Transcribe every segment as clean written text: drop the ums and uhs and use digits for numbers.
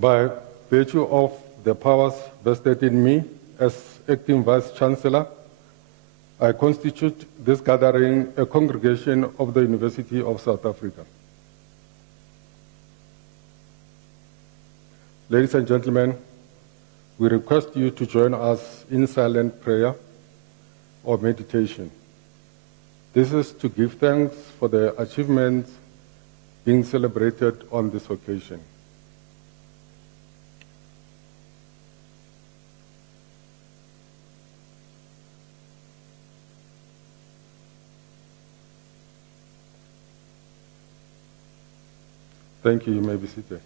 By virtue of the powers vested in me as Acting Vice Chancellor, I constitute this gathering a congregation of the University of South Africa. Ladies and gentlemen, we request you to join us in silent prayer or meditation. This is to give thanks for the achievements being celebrated on this occasion. Thank you. You may be seated.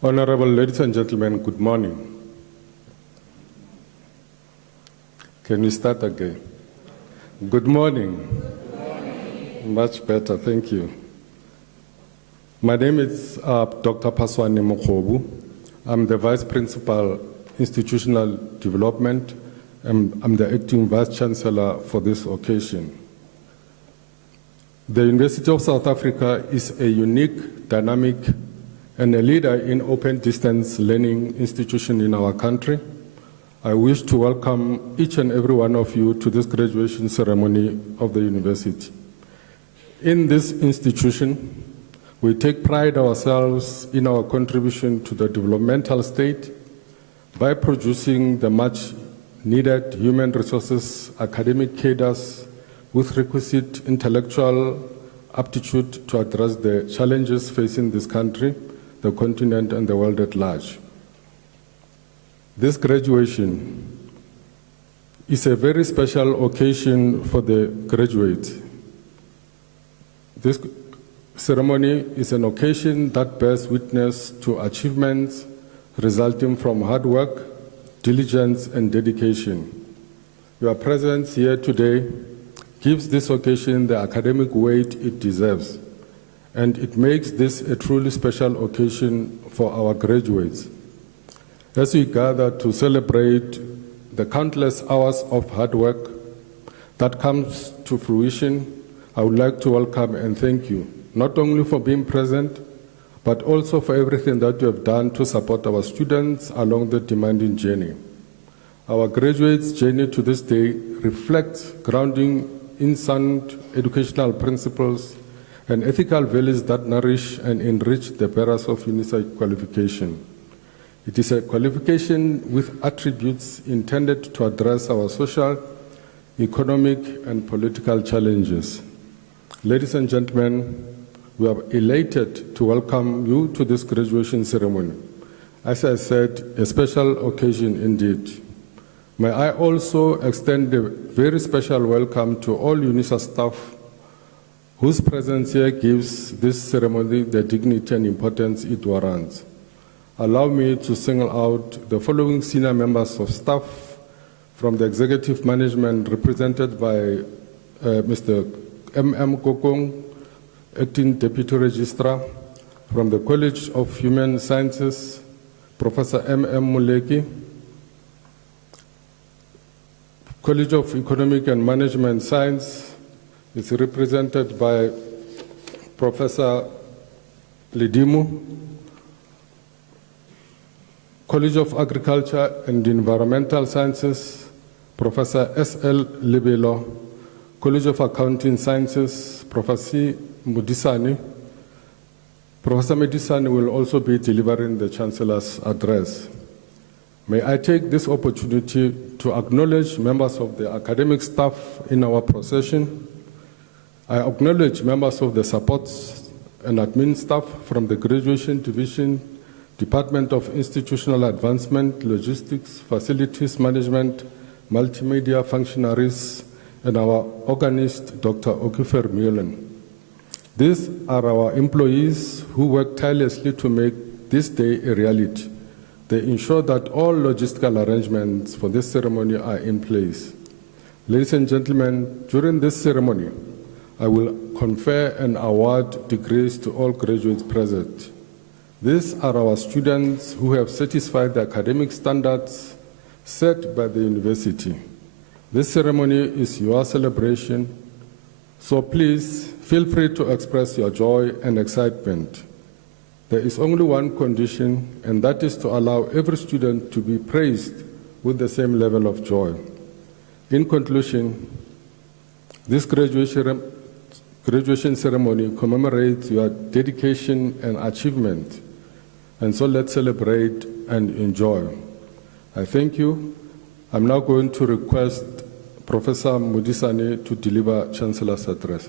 Honorable ladies and gentlemen, good morning. Can we start again? Good morning. Good morning. Much better, thank you. My name is Dr. Paswane Mokhobu. I'm the Vice Principal, Institutional Development, and I'm the Acting Vice Chancellor for this occasion. The University of South Africa is a unique, dynamic, and a leader in open distance learning institution in our country. I wish to welcome each and every one of you to this graduation ceremony of the university. In this institution, we take pride ourselves in our contribution to the developmental state by producing the much needed human resources, academic cadres with requisite intellectual aptitude to address the challenges facing this country, the continent, and the world at large. This graduation is a very special occasion for the graduates. This ceremony is an occasion that bears witness to achievements resulting from hard work, diligence, and dedication. Your presence here today gives this occasion the academic weight it deserves, and it makes this a truly special occasion for our graduates. As we gather to celebrate the countless hours of hard work that comes to fruition, I would like to welcome and thank you, not only for being present, but also for everything that you have done to support our students along the demanding journey. Our graduates' journey to this day reflects grounding in sound educational principles and ethical values that nourish and enrich the bearers of Unisa qualification. It is a qualification with attributes intended to address our social, economic, and political challenges. Ladies and gentlemen, we are elated to welcome you to this graduation ceremony. As I said, a special occasion indeed. May I also extend a very special welcome to all Unisa staff whose presence here gives this ceremony the dignity and importance it warrants. Allow me to single out the following senior members of staff from the executive management represented by Mr. M.M. Kokong, Acting Deputy Registrar, from the College of Human Sciences, Professor M.M. Muleki, College of Economic and Management Science is represented by Professor Lidimu, College of Agriculture and Environmental Sciences, Professor S.L. Libelo, College of Accounting Sciences, Professor Mudisani. Professor Mudisani will also be delivering the Chancellor's address. May I take this opportunity to acknowledge members of the academic staff in our procession. I acknowledge members of the support and admin staff from the Graduation Division, Department of Institutional Advancement, Logistics, Facilities Management, Multimedia functionaries, and our organist, Dr. Okifer Mullen. These are our employees who work tirelessly to make this day a reality. They ensure that all logistical arrangements for this ceremony are in place. Ladies and gentlemen, during this ceremony, I will confer and award degrees to all graduates present. These are our students who have satisfied the academic standards set by the university. This ceremony is your celebration, so please feel free to express your joy and excitement. There is only one condition, and that is to allow every student to be praised with the same level of joy. In conclusion, this graduation ceremony commemorates your dedication and achievement, and so let's celebrate and enjoy. I thank you. I'm now going to request Professor Modisane to deliver Chancellor's address.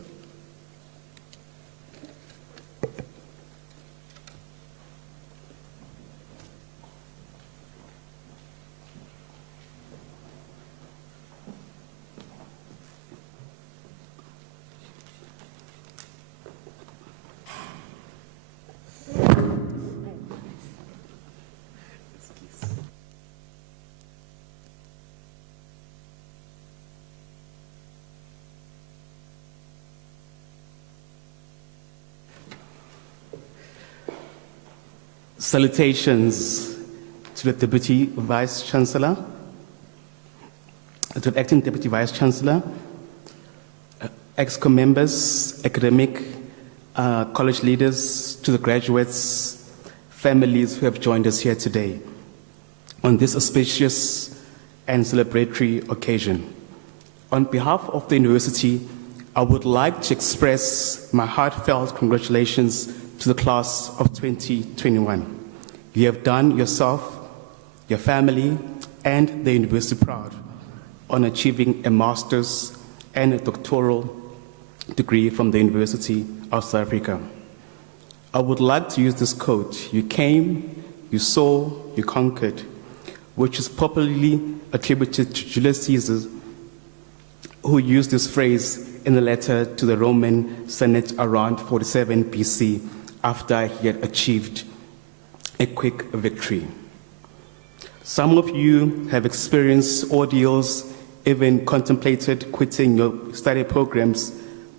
Salutations to the Deputy Vice Chancellor, to the Acting Deputy Vice Chancellor, EXCO members, academic, college leaders, to the graduates, families who have joined us here today on this auspicious and celebratory occasion. On behalf of the university, I would like to express my heartfelt congratulations to the class of 2021. You have done yourself, your family, and the university proud on achieving a master's and a doctoral degree from the University of South Africa. I would like to use this quote: "You came, you saw, you conquered," which is popularly attributed to Julius Caesar, who used this phrase in the letter to the Roman Senate around 47 BC after he had achieved a quick victory. Some of you have experienced ordeals, even contemplated quitting your study programs,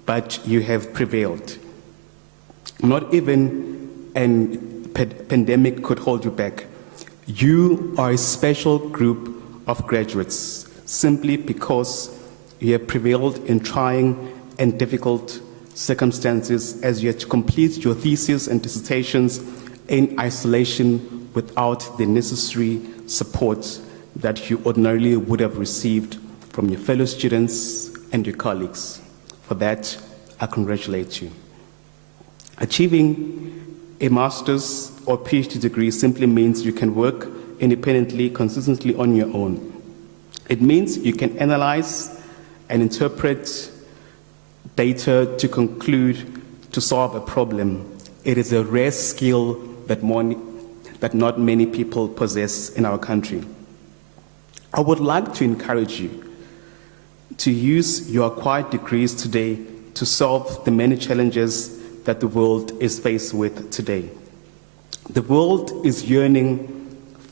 but you have prevailed. Not even a pandemic could hold you back. You are a special group of graduates simply because you have prevailed in trying and difficult circumstances as you had to complete your thesis and dissertations in isolation without the necessary support that you ordinarily would have received from your fellow students and your colleagues. For that, I congratulate you. Achieving a master's or PhD degree simply means you can work independently, consistently on your own. It means you can analyze and interpret data to conclude, to solve a problem. It is a rare skill that not many people possess in our country. I would like to encourage you to use your acquired degrees today to solve the many challenges that the world is faced with today. The world is yearning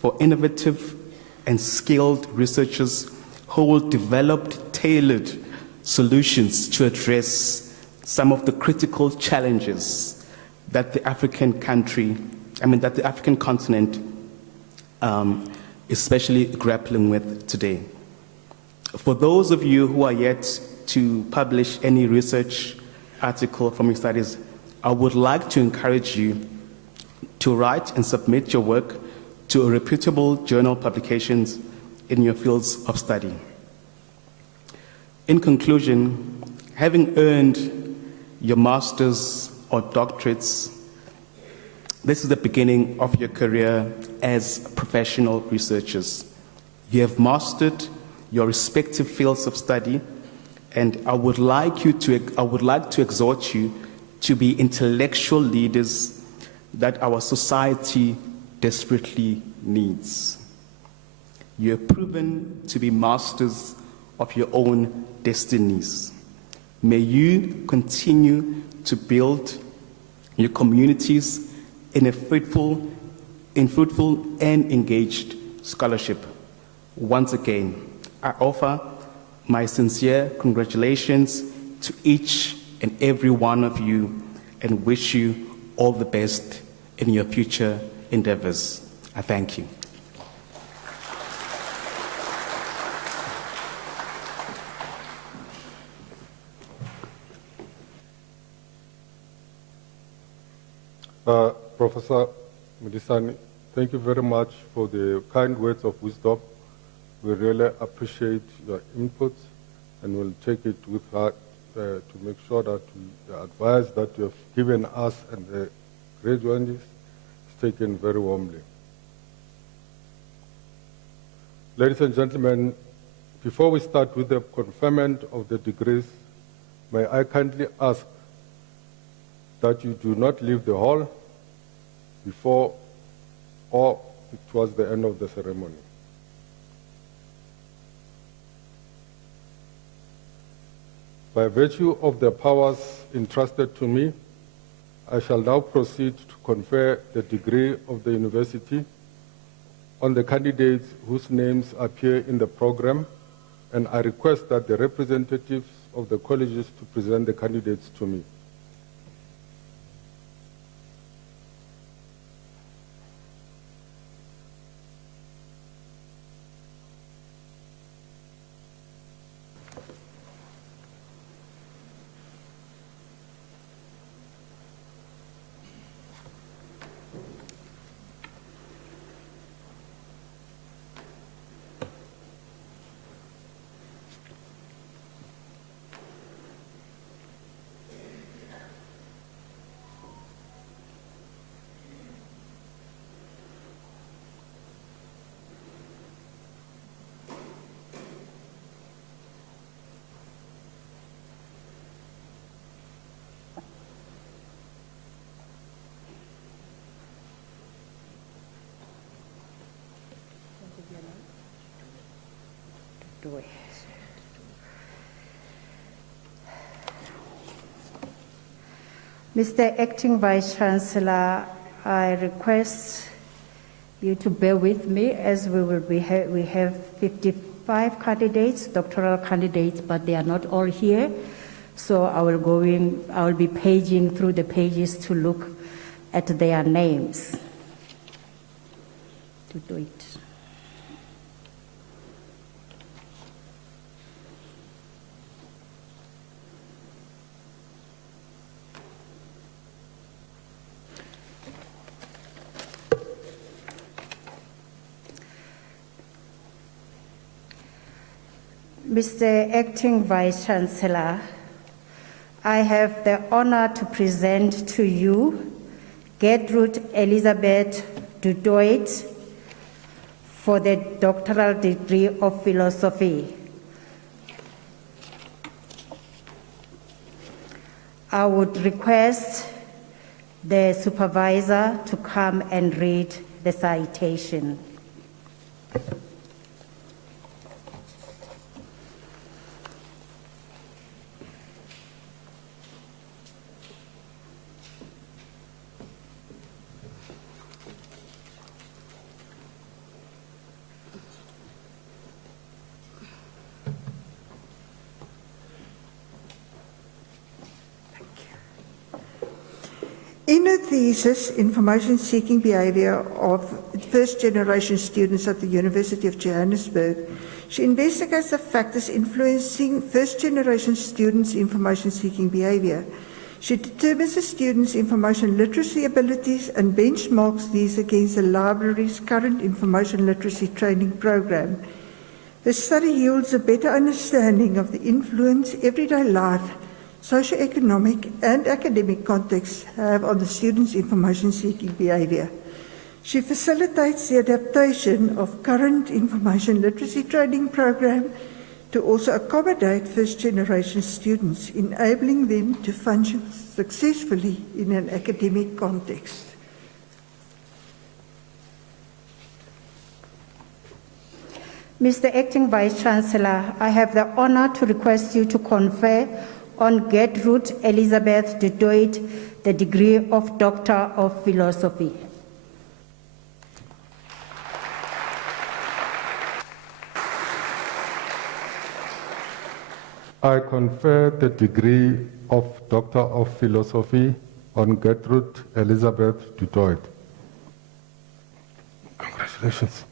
for innovative and skilled researchers who will develop tailored solutions to address some of the critical challenges that the African continent especially grappling with today. For those of you who are yet to publish any research article from your studies, I would like to encourage you to write and submit your work to a reputable journal publications in your fields of study. In conclusion, having earned your master's or doctorates, this is the beginning of your career as professional researchers. You have mastered your respective fields of study, and I would like to exhort you to be intellectual leaders that our society desperately needs. You have proven to be masters of your own destinies. May you continue to build your communities in fruitful and engaged scholarship. Once again, I offer my sincere congratulations to each and every one of you and wish you all the best in your future endeavors. I thank you. Professor Mudisani, thank you very much for the kind words of wisdom. We really appreciate your input and we'll take it with heart to make sure that the advice that you have given us and the graduates is taken very warmly. Ladies and gentlemen, before we start with the conferment of the degrees, may I kindly ask that you do not leave the hall before or towards the end of the ceremony. By virtue of the powers entrusted to me, I shall now proceed to confer the degree of the university on the candidates whose names appear in the program, and I request that the representatives of the colleges to present the candidates to me. Mr. Acting Vice Chancellor, I request you to bear with me as we have 55 candidates, doctoral candidates, but they are not all here. So I will be paging through the pages to look at their names. To do it. Mr. Acting Vice Chancellor, I have the honor to present to you Gertrude Elizabeth Dudoit for the doctoral degree of philosophy. I would request the supervisor to come and read the citation. In her thesis, Information-Seeking Behaviour of First-Generation Students at the University of Johannesburg, she investigates the factors influencing first-generation students' information-seeking behaviour. She determines the students' information literacy abilities and benchmarks these against the library's current information literacy training program. The study yields a better understanding of the influence everyday life, socioeconomic and academic contexts have on the students' information-seeking behaviour. She facilitates the adaptation of current information literacy training program to also accommodate first-generation students, enabling them to function successfully in an academic context. Mr. Acting Vice Chancellor, I have the honor to request you to confer on Gertrude Elizabeth Dudoit the degree of Doctor of Philosophy. I confer the degree of Doctor of Philosophy on Gertrude Elizabeth du Toit. Congratulations.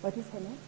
What is her name?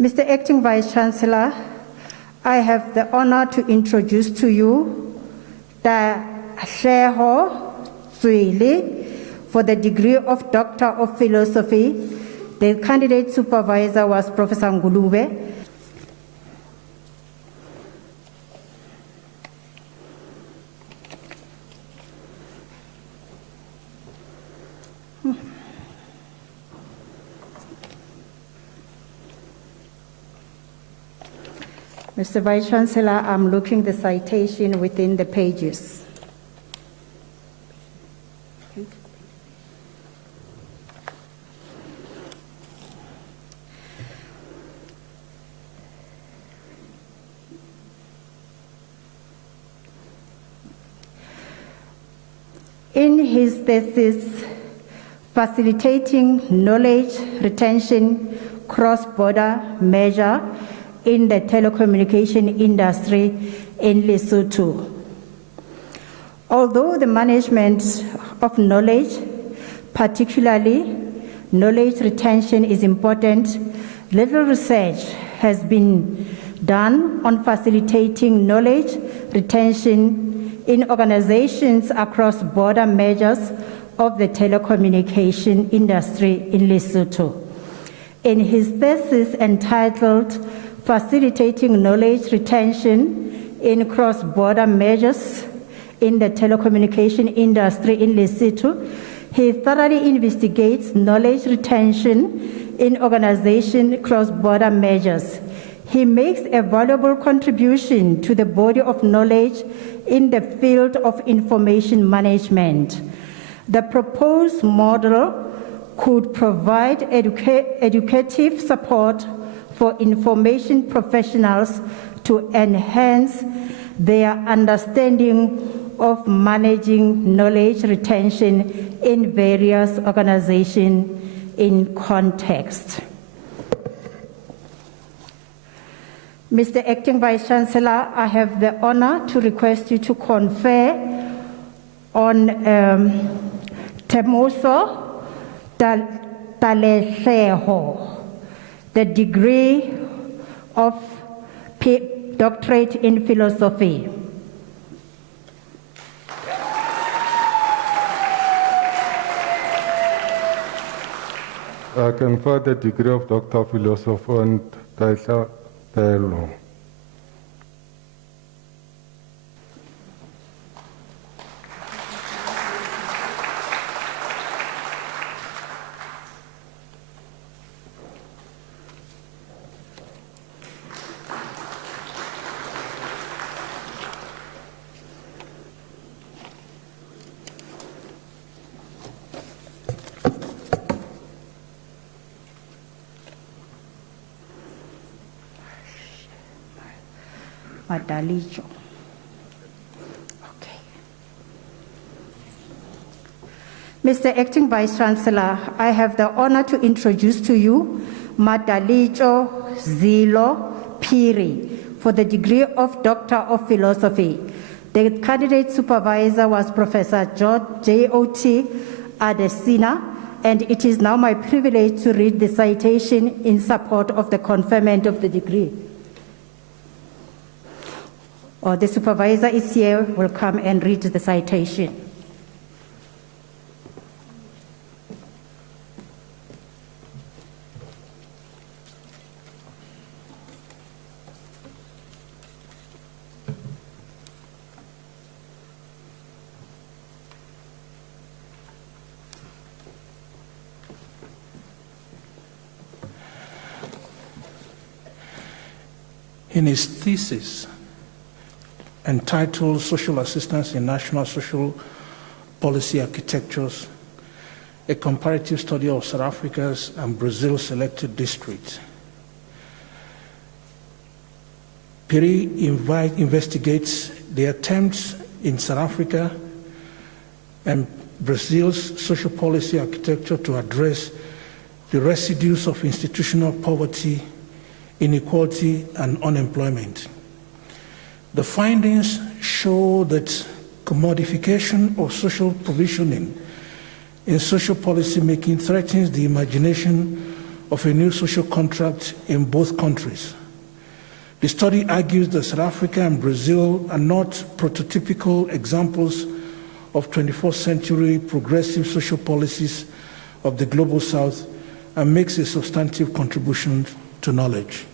Mr. Acting Vice Chancellor, I have the honor to introduce to you Tahleho Zweli for the degree of Doctor of Philosophy. The candidate supervisor was Professor Ngulube. Mr. Vice Chancellor, I'm looking the citation within the pages. In his thesis, Facilitating Knowledge Retention Cross-Border Measure in the Telecommunication Industry in Lesotho. Although the management of knowledge, particularly knowledge retention, is important, little research has been done on facilitating knowledge retention in organizations across border measures of the telecommunication industry in Lesotho. In his thesis entitled Facilitating Knowledge Retention in Cross-Border Measures in the Telecommunication Industry in Lesotho, he thoroughly investigates knowledge retention in organization cross-border measures. He makes a valuable contribution to the body of knowledge in the field of information management. The proposed model could provide educative support for information professionals to enhance their understanding of managing knowledge retention in various organizations in context. Mr. Acting Vice Chancellor, I have the honor to request you to confer on Temoso Talehleho the degree of doctorate in philosophy. I confer the degree of Doctor of Philosophy on Tahleho. Madalijo. Okay. Mr. Acting Vice Chancellor, I have the honor to introduce to you Madalijo Zilo Piri for the degree of Doctor of Philosophy. The candidate supervisor was Professor J.O.T. Adesina, and it is now my privilege to read the citation in support of the conferment of the degree. or the supervisor is here, will come and read the citation. In his thesis entitled Social Assistance in National Social Policy Architectures, a comparative study of South Africa's and Brazil's selected districts, Piri investigates the attempts in South Africa and Brazil's social policy architecture to address the residues of institutional poverty, inequality, and unemployment. The findings show that commodification of social provisioning in social policy making threatens the imagination of a new social contract in both countries. The study argues that South Africa and Brazil are not prototypical examples of 21st century progressive social policies of the Global South and makes a substantive contribution to knowledge.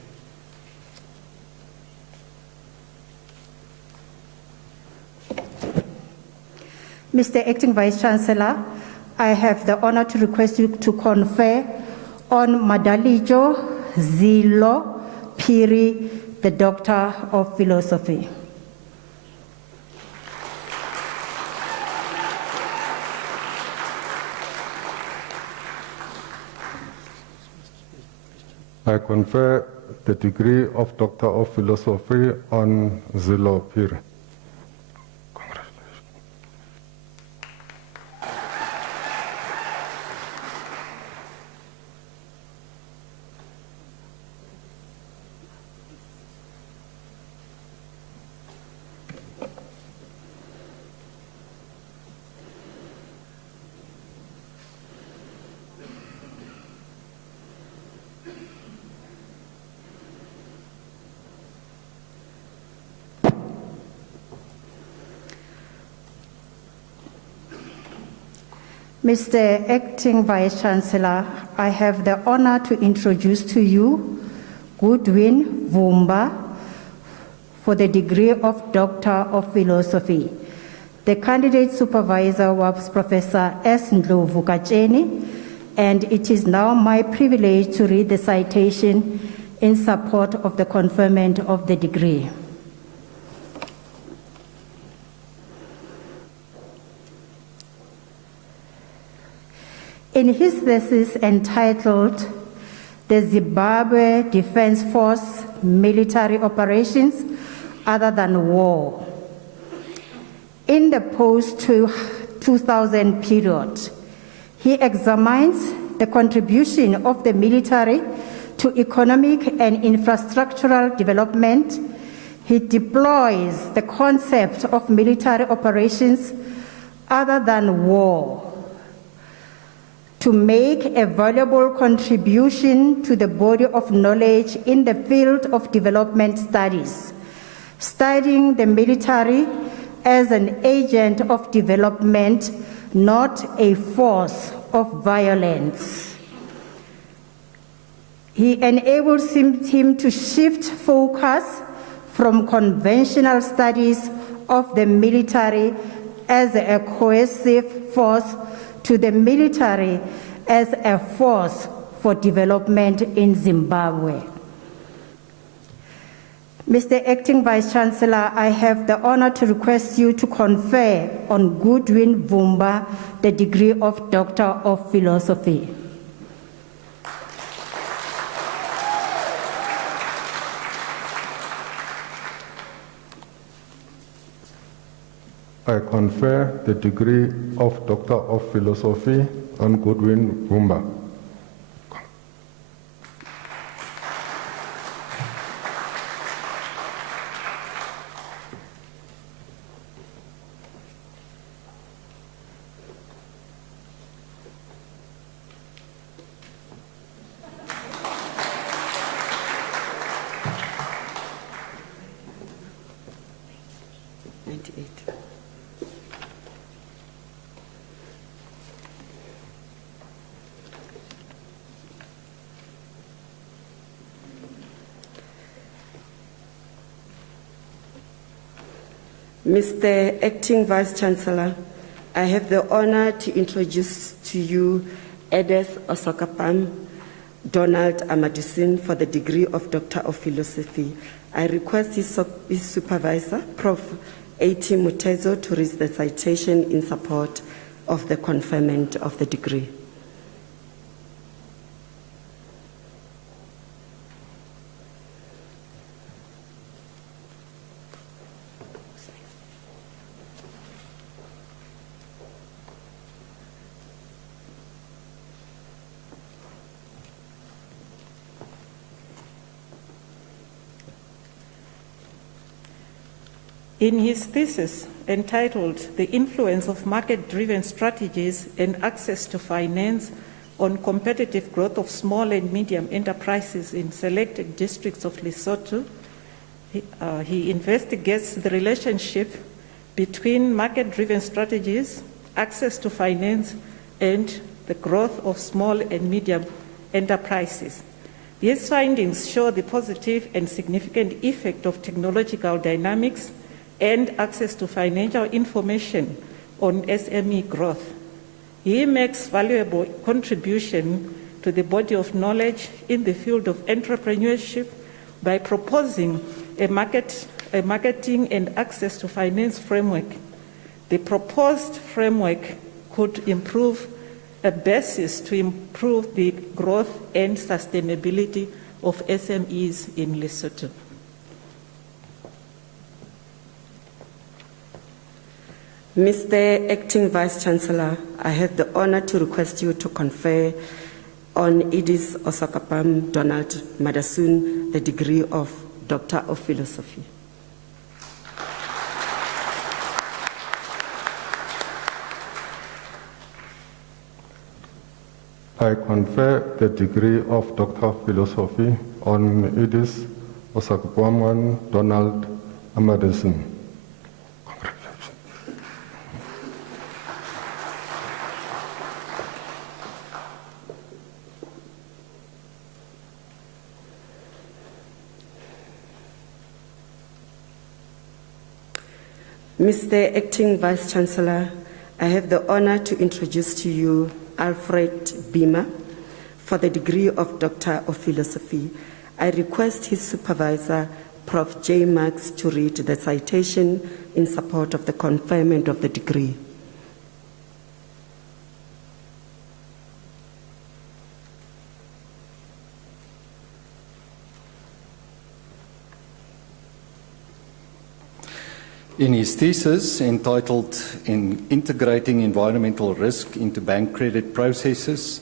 Mr. Acting Vice Chancellor, I have the honor to request you to confer on Madalijo Zilo Piri, the Doctor of Philosophy. I confer the degree of Doctor of Philosophy on Zilo Piri. Mr. Acting Vice Chancellor, I have the honor to introduce to you Goodwin Vumba for the degree of Doctor of Philosophy. The candidate supervisor was Professor S. Ndlovu Kacheni, and it is now my privilege to read the citation in support of the conferment of the degree. In his thesis entitled The Zimbabwe Defense Force Military Operations Other Than War, in the post-2000 period, he examines the contribution of the military to economic and infrastructural development. He deploys the concept of military operations other than war to make a valuable contribution to the body of knowledge in the field of development studies, studying the military as an agent of development, not a force of violence. He enables him to shift focus from conventional studies of the military as a cohesive force to the military as a force for development in Zimbabwe. Mr. Acting Vice Chancellor, I have the honor to request you to confer on Goodwin Vumba the degree of Doctor of Philosophy. I confer the degree of Doctor of Philosophy on Goodwin Vumba. Mr. Acting Vice-Chancellor, I have the honor to introduce to you Edes Osokapam Donald Amadusin for the degree of Doctor of Philosophy. I request his supervisor, Prof. A.T. Mutezo, to read the citation in support of the conferment of the degree. In his thesis entitled The Influence of Market-Driven Strategies and Access to Finance on Competitive Growth of Small and Medium Enterprises in Selected Districts of Lesotho, he investigates the relationship between market-driven strategies, access to finance, and the growth of small and medium enterprises. These findings show the positive and significant effect of technological dynamics and access to financial information on SME growth. He makes valuable contribution to the body of knowledge in the field of entrepreneurship by proposing a marketing and access to finance framework. The proposed framework could improve a basis to improve the growth and sustainability of SMEs in Lesotho. Mr. Acting Vice-Chancellor, I have the honor to request you to confer on Edis Osakapam Donald Madasun the degree of Doctor of Philosophy. I confer the degree of Doctor of Philosophy on Edis Osakapam Donald Madasun. Mr. Acting Vice-Chancellor, I have the honor to introduce to you Alfred Beamer for the degree of Doctor of Philosophy. I request his supervisor, Prof. J. Marks, to read the citation in support of the conferment of the degree. In his thesis entitled In Integrating Environmental Risk into Bank Credit Processes,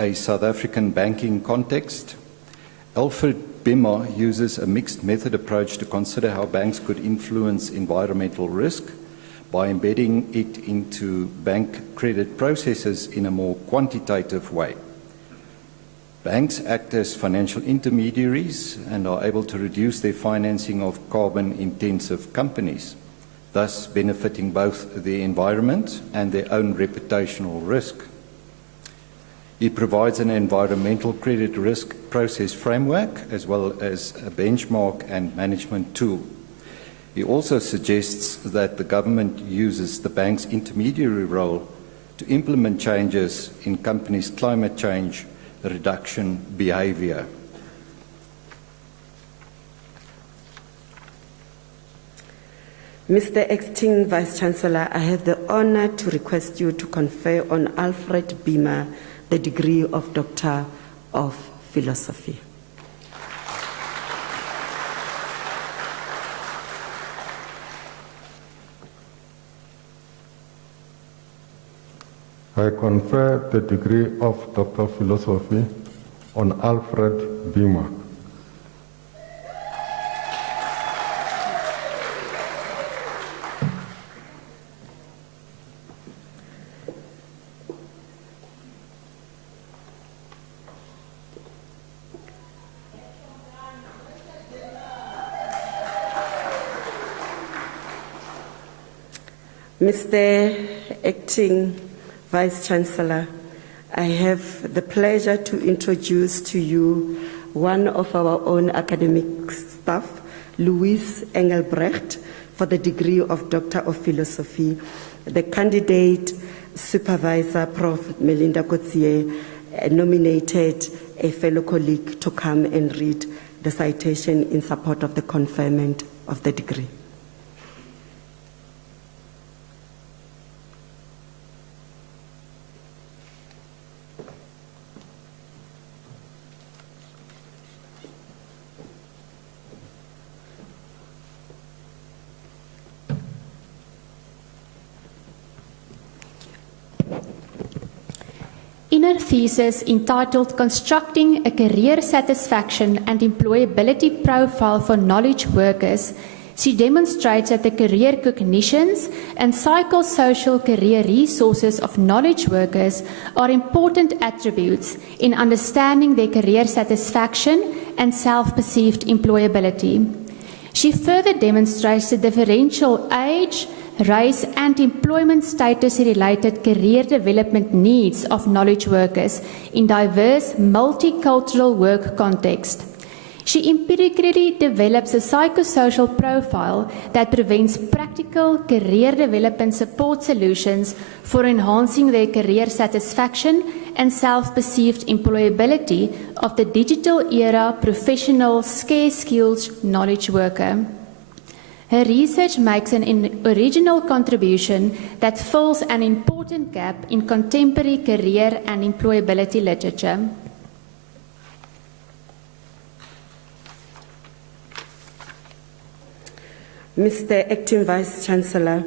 a South African Banking Context, Alfred Bimmer uses a mixed method approach to consider how banks could influence environmental risk by embedding it into bank credit processes in a more quantitative way. Banks act as financial intermediaries and are able to reduce their financing of carbon-intensive companies, thus benefiting both the environment and their own reputational risk. He provides an environmental credit risk process framework as well as a benchmark and management tool. He also suggests that the government uses the bank's intermediary role to implement changes in companies' climate change reduction behavior. Mr. Acting Vice-Chancellor, I have the honor to request you to confer on Alfred Beamer the degree of Doctor of Philosophy. I confer the degree of Doctor of Philosophy on Alfred Beamer. Mr. Acting Vice-Chancellor, I have the pleasure to introduce to you one of our own academic staff, Louis Engelbrecht, for the degree of Doctor of Philosophy. The candidate supervisor, Prof. Melinda Kotsie, nominated a fellow colleague to come and read the citation in support of the conferment of the degree. In her thesis entitled Constructing a Career Satisfaction and Employability Profile for Knowledge Workers, she demonstrates that the career cognitions and psychosocial career resources of knowledge workers are important attributes in understanding their career satisfaction and self-perceived employability. She further demonstrates the differential age, race and employment status-related career development needs of knowledge workers in diverse multicultural work contexts. She empirically develops a psychosocial profile that prevents practical career development support solutions for enhancing their career satisfaction and self-perceived employability of the digital era professional scarce skills knowledge worker. Her research makes an original contribution that fills an important gap in contemporary career and employability literature. Mr. Acting Vice Chancellor,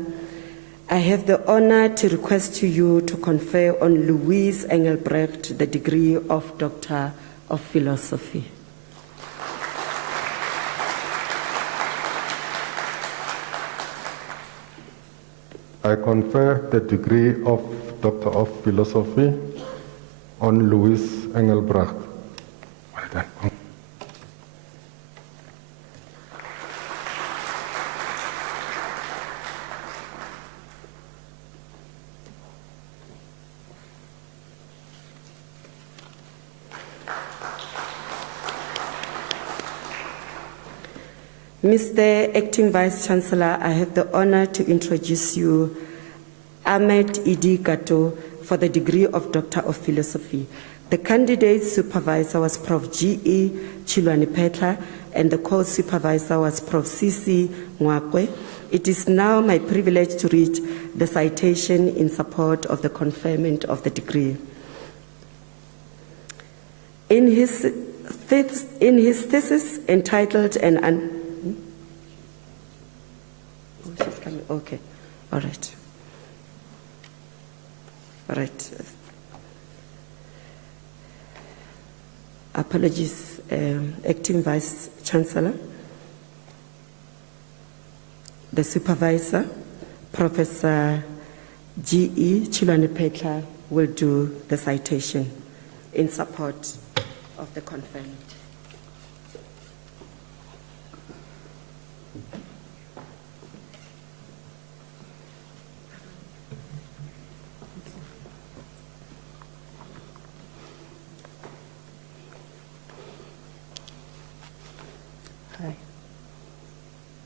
I have the honor to request to you to confer on Louise Engelbrecht the degree of Doctor of Philosophy. I confer the degree of Doctor of Philosophy on Louise Engelbrecht. Well done. Mr. Acting Vice Chancellor, I have the honor to introduce you Ahmed Idi Kato for the degree of Doctor of Philosophy. The candidate supervisor was Prof. G.E. Chilwani-Petla and the co-supervisor was Prof. C.C. Mwakwe. It is now my privilege to read the citation in support of the conferment of the degree. In his thesis entitled she's coming. Okay, all right. All right. Apologies, Acting Vice Chancellor. The supervisor, Professor G.E. Chilwani-Petla, will do the citation in support of the conference. Hi.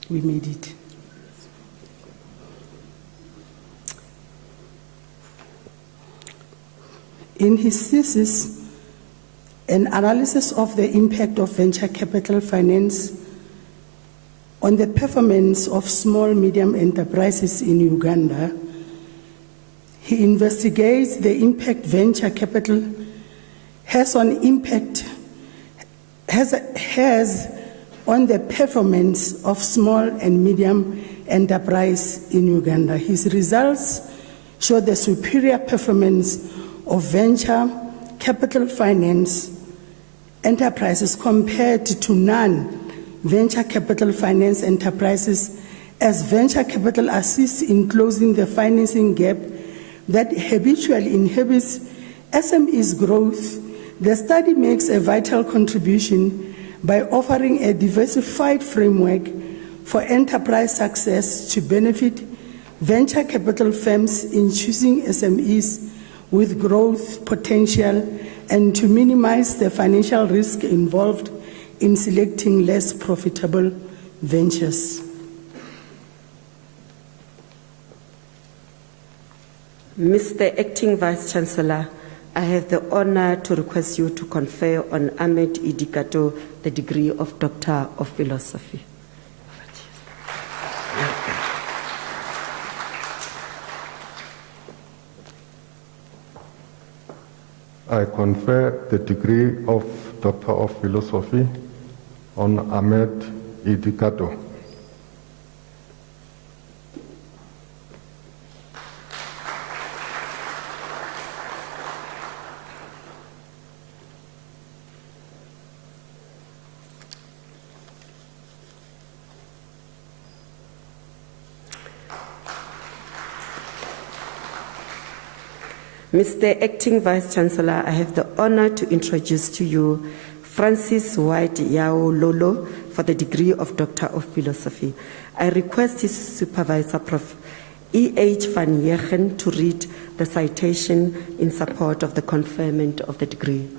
We made it. In his thesis, an analysis of the impact of venture capital finance on the performance of small medium enterprises in Uganda, he investigates the impact venture capital has on the performance of small and medium enterprise in Uganda. His results show the superior performance of venture capital finance enterprises compared to non-venture capital finance enterprises, as venture capital assists in closing the financing gap that habitually inhibits SMEs' growth. The study makes a vital contribution by offering a diversified framework for enterprise success to benefit venture capital firms in choosing SMEs with growth potential and to minimize the financial risk involved in selecting less profitable ventures. Mr. Acting Vice-Chancellor, I have the honor to request you to confer on Ahmed Idikato the degree of Doctor of Philosophy. I confer the degree of Doctor of Philosophy on Ahmed Idikato. Mr. Acting Vice-Chancellor, I have the honor to introduce to you Francis White Yao Lolo for the degree of Doctor of Philosophy. I request his supervisor, Prof. E.H. van Jegen, to read the citation in support of the conferment of the degree.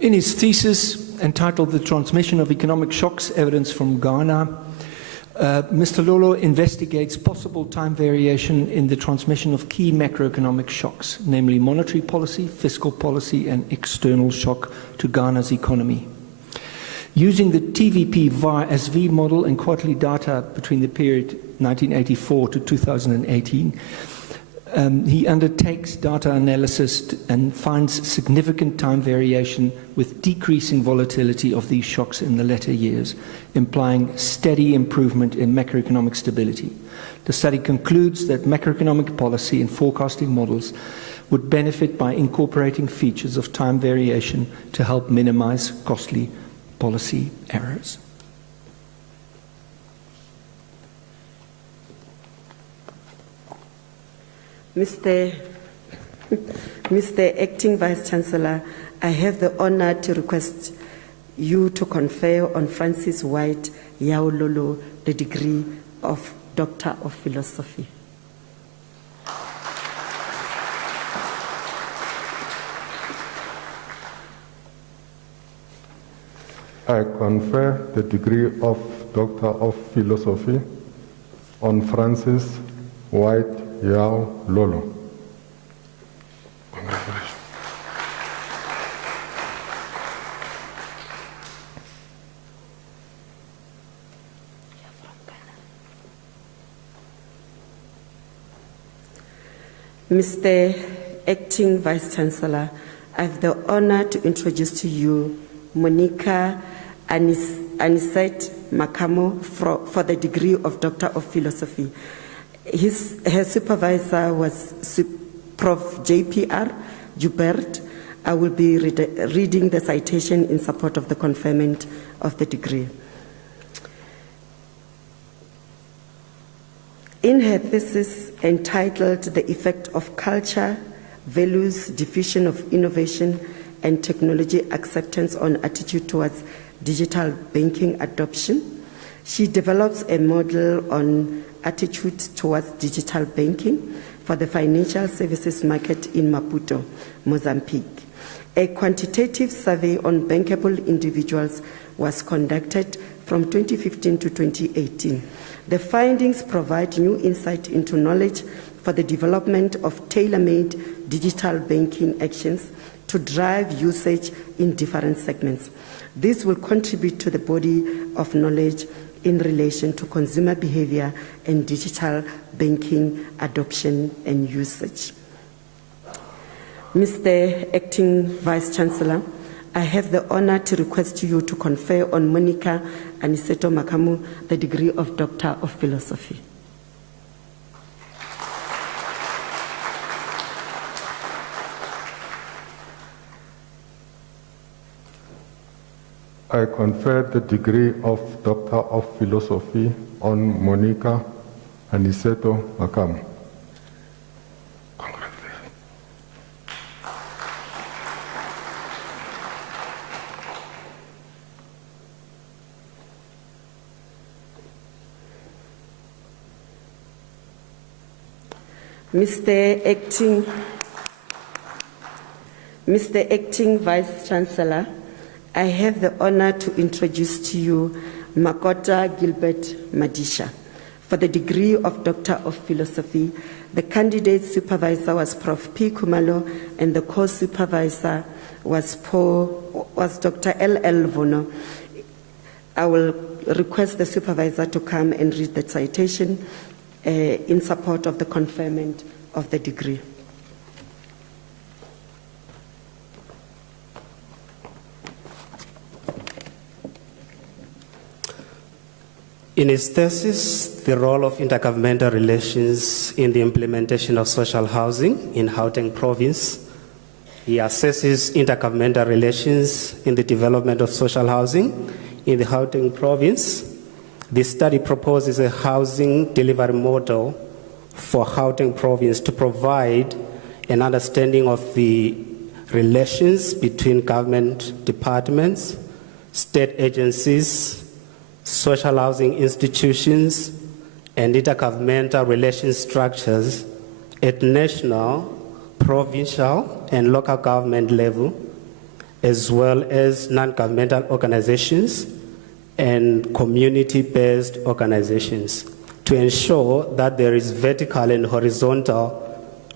In his thesis entitled The Transmission of Economic Shocks, Evidence from Ghana, Mr. Lolo investigates possible time variation in the transmission of key macroeconomic shocks, namely monetary policy, fiscal policy, and external shock to Ghana's economy. Using the TVP-SV model and quarterly data between the period 1984 to 2018, he undertakes data analysis and finds significant time variation with decreasing volatility of these shocks in the latter years, implying steady improvement in macroeconomic stability. The study concludes that macroeconomic policy and forecasting models would benefit by incorporating features of time variation to help minimize costly policy errors. Mr. Acting Vice-Chancellor, I have the honor to request you to confer on Francis White Yao Lolo the degree of Doctor of Philosophy. I confer the degree of Doctor of Philosophy on Francis White Yao Lolo. Congratulations. Mr. Acting Vice-Chancellor, I have the honor to introduce to you Monica Anisette Makamo for the degree of Doctor of Philosophy. Her supervisor was Prof. JPR Joubert. I will be reading the citation in support of the conferment of the degree. In her thesis entitled The Effect of Culture, Values, Diffusion of Innovation, and Technology Acceptance on Attitude Towards Digital Banking Adoption, she develops a model on attitude towards digital banking for the financial services market in Maputo, Mozambique. A quantitative survey on bankable individuals was conducted from 2015 to 2018. The findings provide new insight into knowledge for the development of tailor-made digital banking actions to drive usage in different segments. This will contribute to the body of knowledge in relation to consumer behavior and digital banking adoption and usage. Mr. Acting Vice-Chancellor, I have the honor to request you to confer on Monica Aniseto Makamu the degree of Doctor of Philosophy. I confer the degree of Doctor of Philosophy on Monica Aniseto Makamu. Mr. Acting Vice Chancellor, I have the honor to introduce to you Makota Gilbert Madisha. For the degree of Doctor of Philosophy, the candidate supervisor was Prof. P. Kumalo and the co-supervisor was Dr. L.L. Vono. I will request the supervisor to come and read the citation in support of the conferment of the degree. In his thesis, The Role of Intergovernmental Relations in the Implementation of Social Housing in Gauteng Province, he assesses intergovernmental relations in the development of social housing in the Gauteng Province. This study proposes a housing delivery model for Gauteng Province to provide an understanding of the relations between government departments, state agencies, social housing institutions, and intergovernmental relation structures at national, provincial, and local government level, as well as non-governmental organizations and community-based organizations, to ensure that there is vertical and horizontal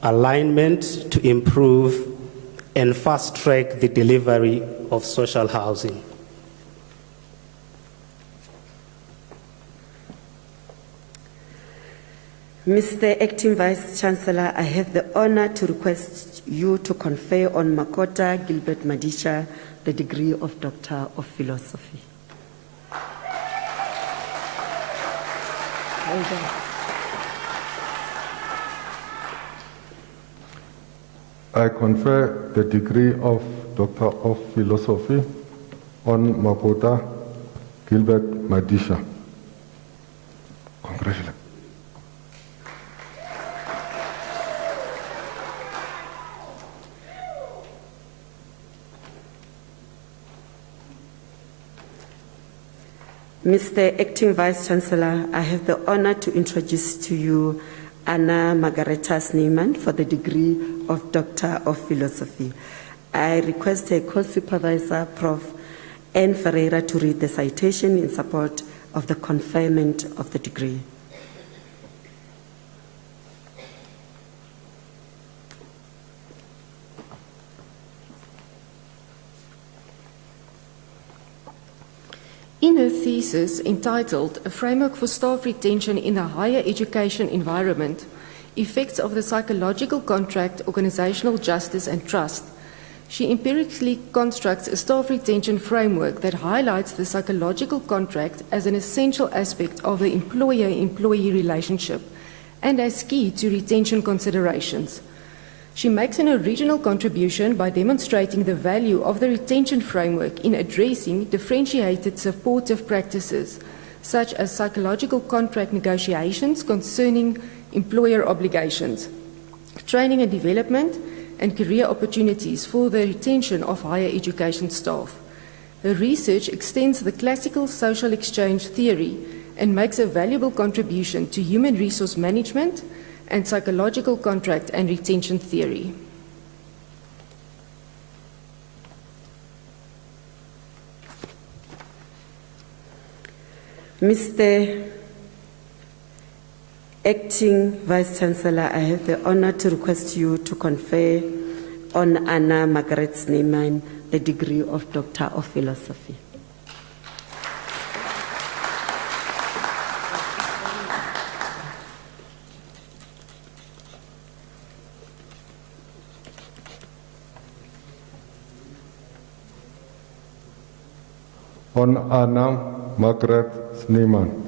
alignment to improve and fast-track the delivery of social housing. Mr. Acting Vice Chancellor, I have the honor to request you to confer on Makota Gilbert Madisha the degree of Doctor of Philosophy. I confer the degree of Doctor of Philosophy on Makota Gilbert Madisha. Congratulations. Mr. Acting Vice Chancellor, I have the honor to introduce to you Anna Margareta Sneeman for the degree of Doctor of Philosophy. I request her co-supervisor, Prof. N. Ferreira, to read the citation in support of the conferment of the degree. In her thesis entitled A Framework for Staff Retention in the Higher Education Environment, Effects of the Psychological Contract, Organizational Justice and Trust, she empirically constructs a staff retention framework that highlights the psychological contract as an essential aspect of the employer-employee relationship and as key to retention considerations. She makes an original contribution by demonstrating the value of the retention framework in addressing differentiated supportive practices, such as psychological contract negotiations concerning employer obligations, training and development, and career opportunities for the retention of higher education staff. Her research extends the classical social exchange theory and makes a valuable contribution to human resource management and psychological contract and retention theory. Mr. Acting Vice Chancellor, I have the honor to request you to confer on Anna Margaret Sneeman the degree of Doctor of Philosophy. On Anna Margaret Sneeman.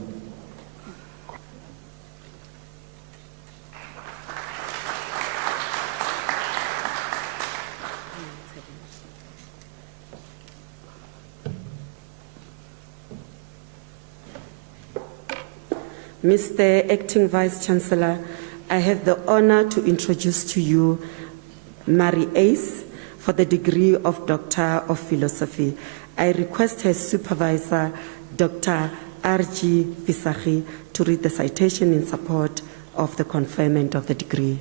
Mr. Acting Vice Chancellor, I have the honor to introduce to you Mary Ace for the degree of Doctor of Philosophy. I request her supervisor, Dr. R.G. Visagie, to read the citation in support of the conferment of the degree.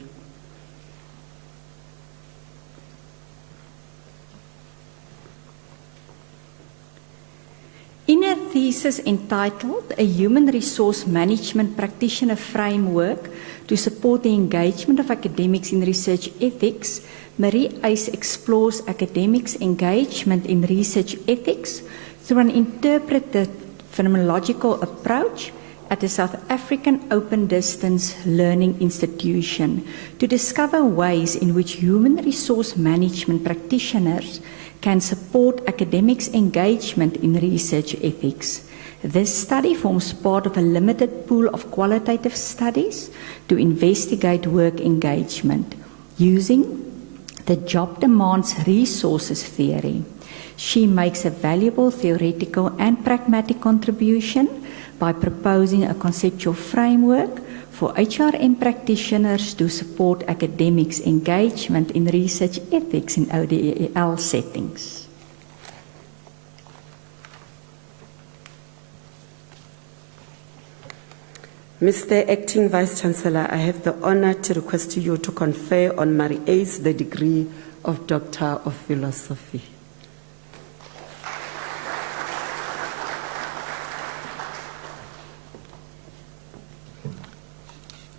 thesis entitled A Human Resource Management Practitioner Framework to Support the Engagement of Academics in Research Ethics, Marie Uys explores academics' engagement in research ethics through an interpreted phenomenological approach at a South African open distance learning institution to discover ways in which human resource management practitioners can support academics' engagement in research ethics. This study forms part of a limited pool of qualitative studies to investigate work engagement using the job demands resources theory. She makes a valuable theoretical and pragmatic contribution by proposing a conceptual framework for HRM practitioners to support academics' engagement in research ethics in ODEL settings. Mr. Acting Vice-Chancellor, I have the honor to request you to confer on Marie Uys the degree of Doctor of Philosophy.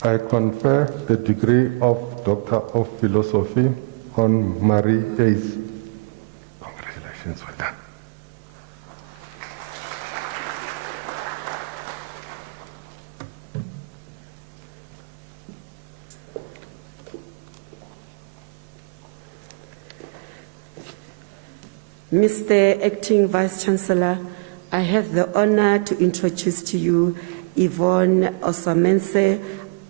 I confer the degree of Doctor of Philosophy on Marie Uys. Congratulations, well done. Mr. Acting Vice-Chancellor, I have the honor to introduce to you Yvonne Osamense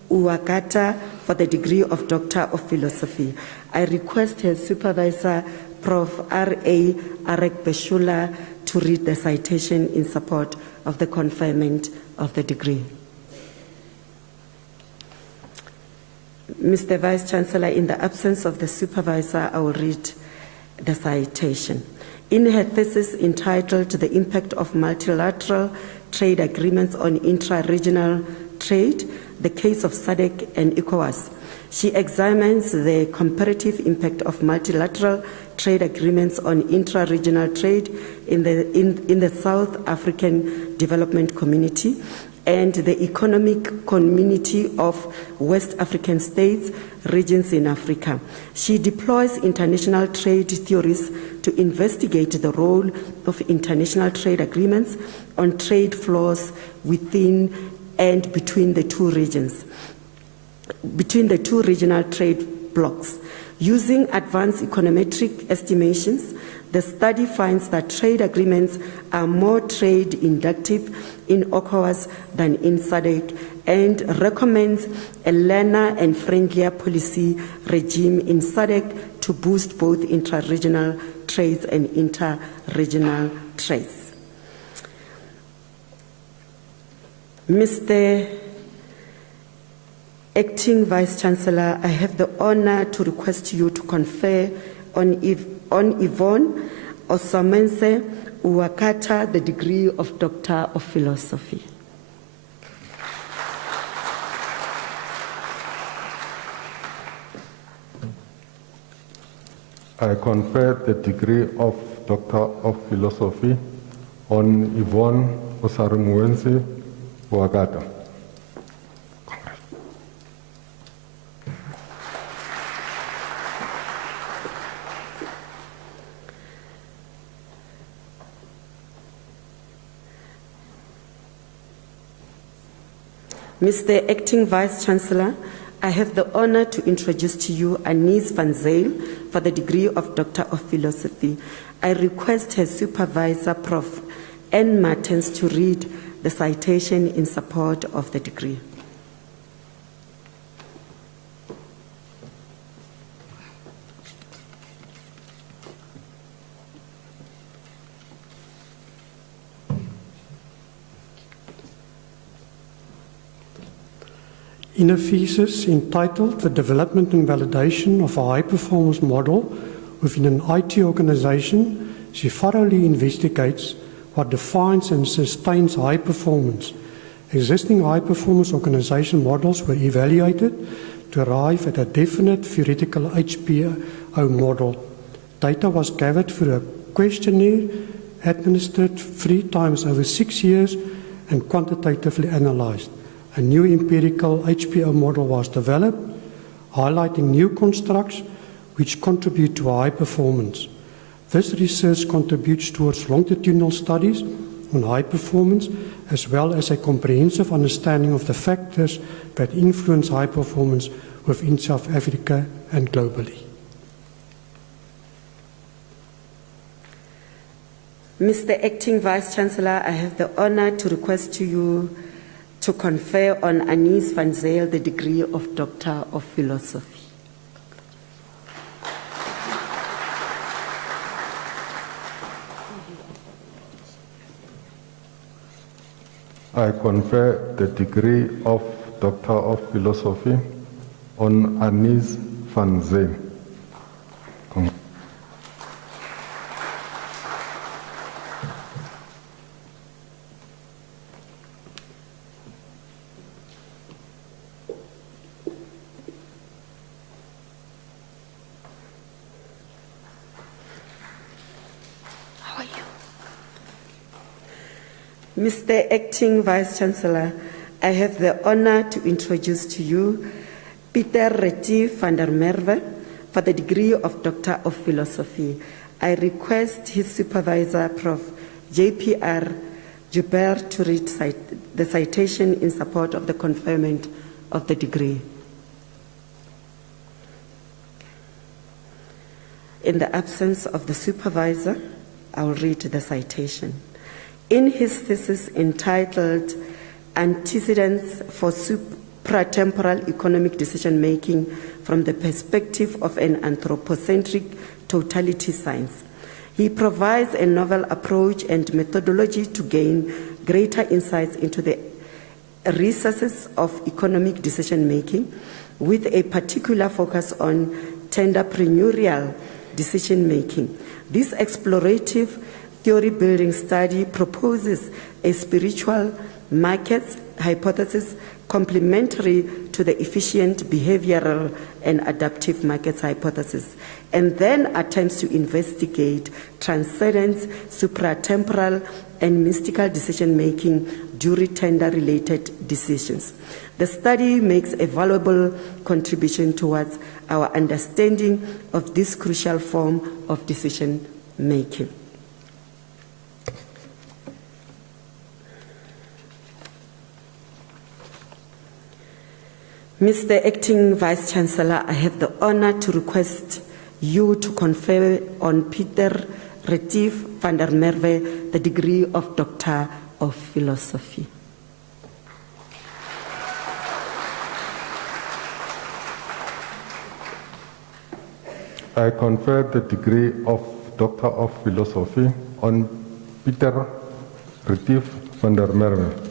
Uwakata for the degree of Doctor of Philosophy. I request her supervisor, Prof. R.A. Arek Beshula, to read the citation in support of the conferment of the degree. Mr. Vice-Chancellor, in the absence of the supervisor, I will read the citation. In her thesis entitled The Impact of Multilateral Trade Agreements on Intra-Regional Trade, the case of SADC and ECOWAS, she examines the comparative impact of multilateral trade agreements on intra-regional trade in the South African Development Community and the Economic Community of West African States, regions in Africa. She deploys international trade theories to investigate the role of international trade agreements on trade flows within and between the two regions, between the two regional trade blocs. Using advanced econometric estimations, the study finds that trade agreements are more trade inductive in ECOWAS than in SADC and recommends a learner and friendlier policy regime in SADC to boost both intra-regional trades and inter-regional trades. Mr. Acting Vice-Chancellor, I have the honor to request you to confer on Yvonne Osamense Uwakata the degree of Doctor of Philosophy. I confer the degree of Doctor of Philosophy on Yvonne Osamense Uwakata. Mr. Acting Vice-Chancellor, I have the honor to introduce to you Anise van Zyl for the degree of Doctor of Philosophy. I request her supervisor, Prof. N. Martens, to read the citation in support of the degree. In a thesis entitled The Development and Validation of a High-Performance Model within an IT organization, she thoroughly investigates what defines and sustains high performance. Existing high-performance organization models were evaluated to arrive at a definite theoretical HPO model. Data was gathered through a questionnaire administered 3 times over 6 years, and quantitatively analyzed. A new empirical HPO model was developed, highlighting new constructs which contribute to high performance. This research contributes towards longitudinal studies on high performance, as well as a comprehensive understanding of the factors that influence high performance within South Africa and globally. Mr. Acting Vice-Chancellor, I have the honor to request to you to confer on Anis van Zyl the degree of Doctor of Philosophy. I confer the degree of Doctor of Philosophy on Anis van Zyl. Mr. Acting Vice-Chancellor, I have the honor to introduce to you Pieter Retief van der Merwe for the degree of Doctor of Philosophy. I request his supervisor, Prof. J.P.R. Joubert, to read the citation in support of the conferment of the degree. In the absence of the supervisor, I will read the citation. In his thesis entitled Antecedents for Supratemporal Economic Decision-Making from the Perspective of an Anthropocentric Totality Science, he provides a novel approach and methodology to gain greater insights into the recesses of economic decision-making, with a particular focus on tenderpreneurial decision-making. This explorative theory-building study proposes a spiritual markets hypothesis complementary to the efficient behavioral and adaptive markets hypothesis, and then attempts to investigate transcendence, supratemporal, and mystical decision-making during tender-related decisions. The study makes a valuable contribution towards our understanding of this crucial form of decision-making. Mr. Acting Vice-Chancellor, I have the honor to request you to confer on Pieter Retief van der Merwe the degree of Doctor of Philosophy. I confer the degree of Doctor of Philosophy on Pieter Retief van der Merwe.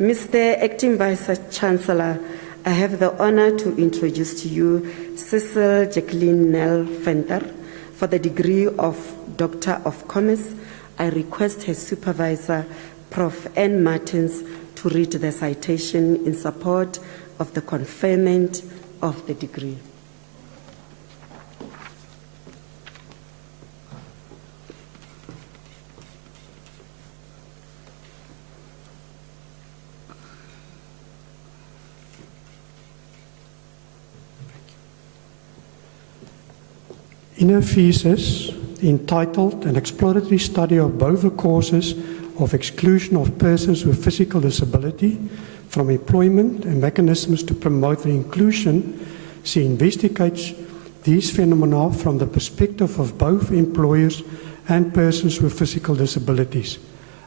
Mr. Acting Vice-Chancellor, I have the honor to introduce to you Cecil Jacqueline Nell Venter for the degree of Doctor of Commerce. I request his supervisor, Prof. N. Martins, to read the citation in support of the conferment of the degree. In her thesis, entitled An Exploratory Study of both the Causes of Exclusion of Persons with Physical Disability from Employment and Mechanisms to Promote their Inclusion, she investigates these phenomena from the perspective of both employers and persons with physical disabilities.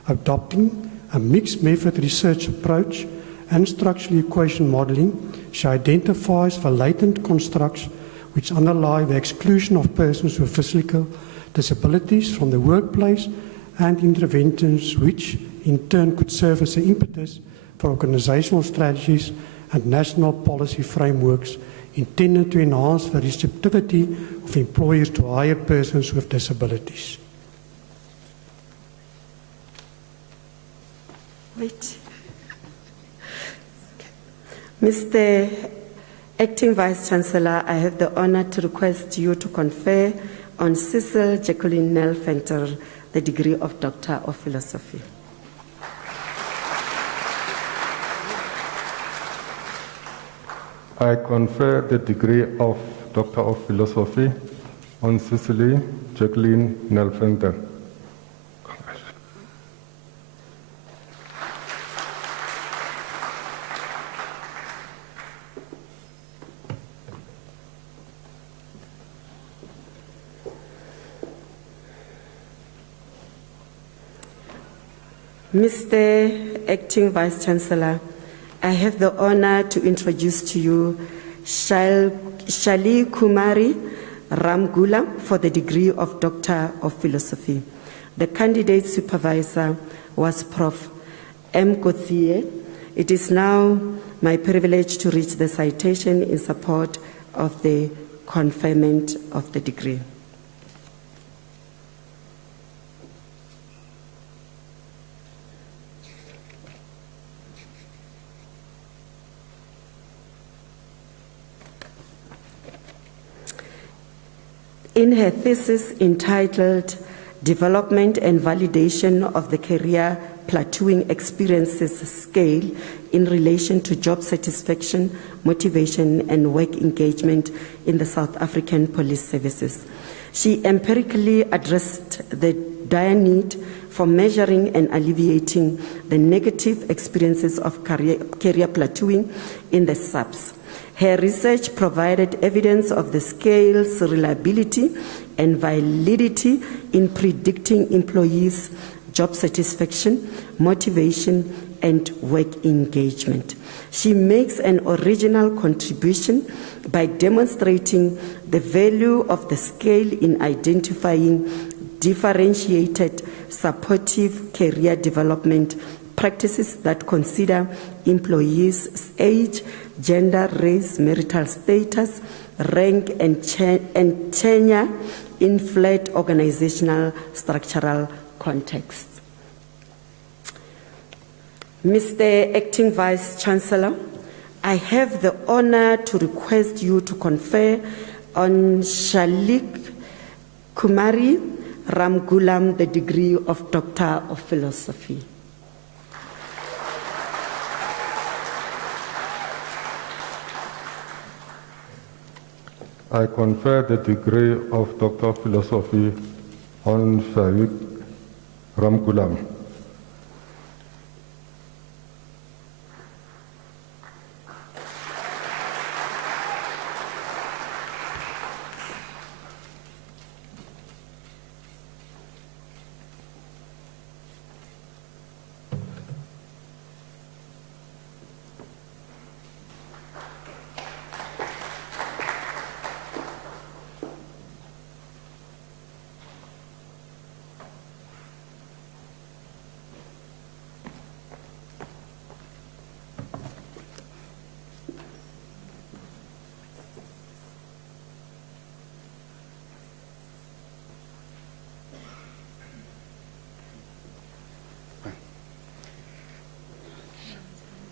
Adopting a mixed method research approach and structural equation modeling, she identifies the latent constructs which underlie the exclusion of persons with physical disabilities from the workplace, and interventions which, in turn, could serve as the impetus for organizational strategies and national policy frameworks intended to enhance the receptivity of employers to hire persons with disabilities. Wait. Mr. Acting Vice Chancellor, I have the honor to request you to confer on Cecil Jacqueline Nell Venter the degree of Doctor of Philosophy. I confer the degree of Doctor of Philosophy on Cecily Jacqueline Nelventer. Mr. Acting Vice Chancellor, I have the honor to introduce to you Shali Kumari Ramgula for the degree of Doctor of Philosophy. The candidate supervisor was Prof. M. Kotsie. It is now my privilege to read the citation in support of the conferment of the degree. In her thesis entitled Development and Validation of the Career Plateauing Experiences Scale in Relation to Job Satisfaction, Motivation and Work Engagement in the South African Police Services, she empirically addressed the dire need for measuring and alleviating the negative experiences of career plateauing in the SAPS. Her research provided evidence of the scale's reliability and validity in predicting employees' job satisfaction, motivation, and work engagement. She makes an original contribution by demonstrating the value of the scale in identifying differentiated, supportive career development practices that consider employees' age, gender, race, marital status, rank, and tenure in flat organizational structural contexts. Mr. Acting Vice Chancellor, I have the honor to request you to confer on Shalik Kumari Ramgulam the degree of Doctor of Philosophy. I confer the degree of Doctor of Philosophy on Sharik Ramgulam.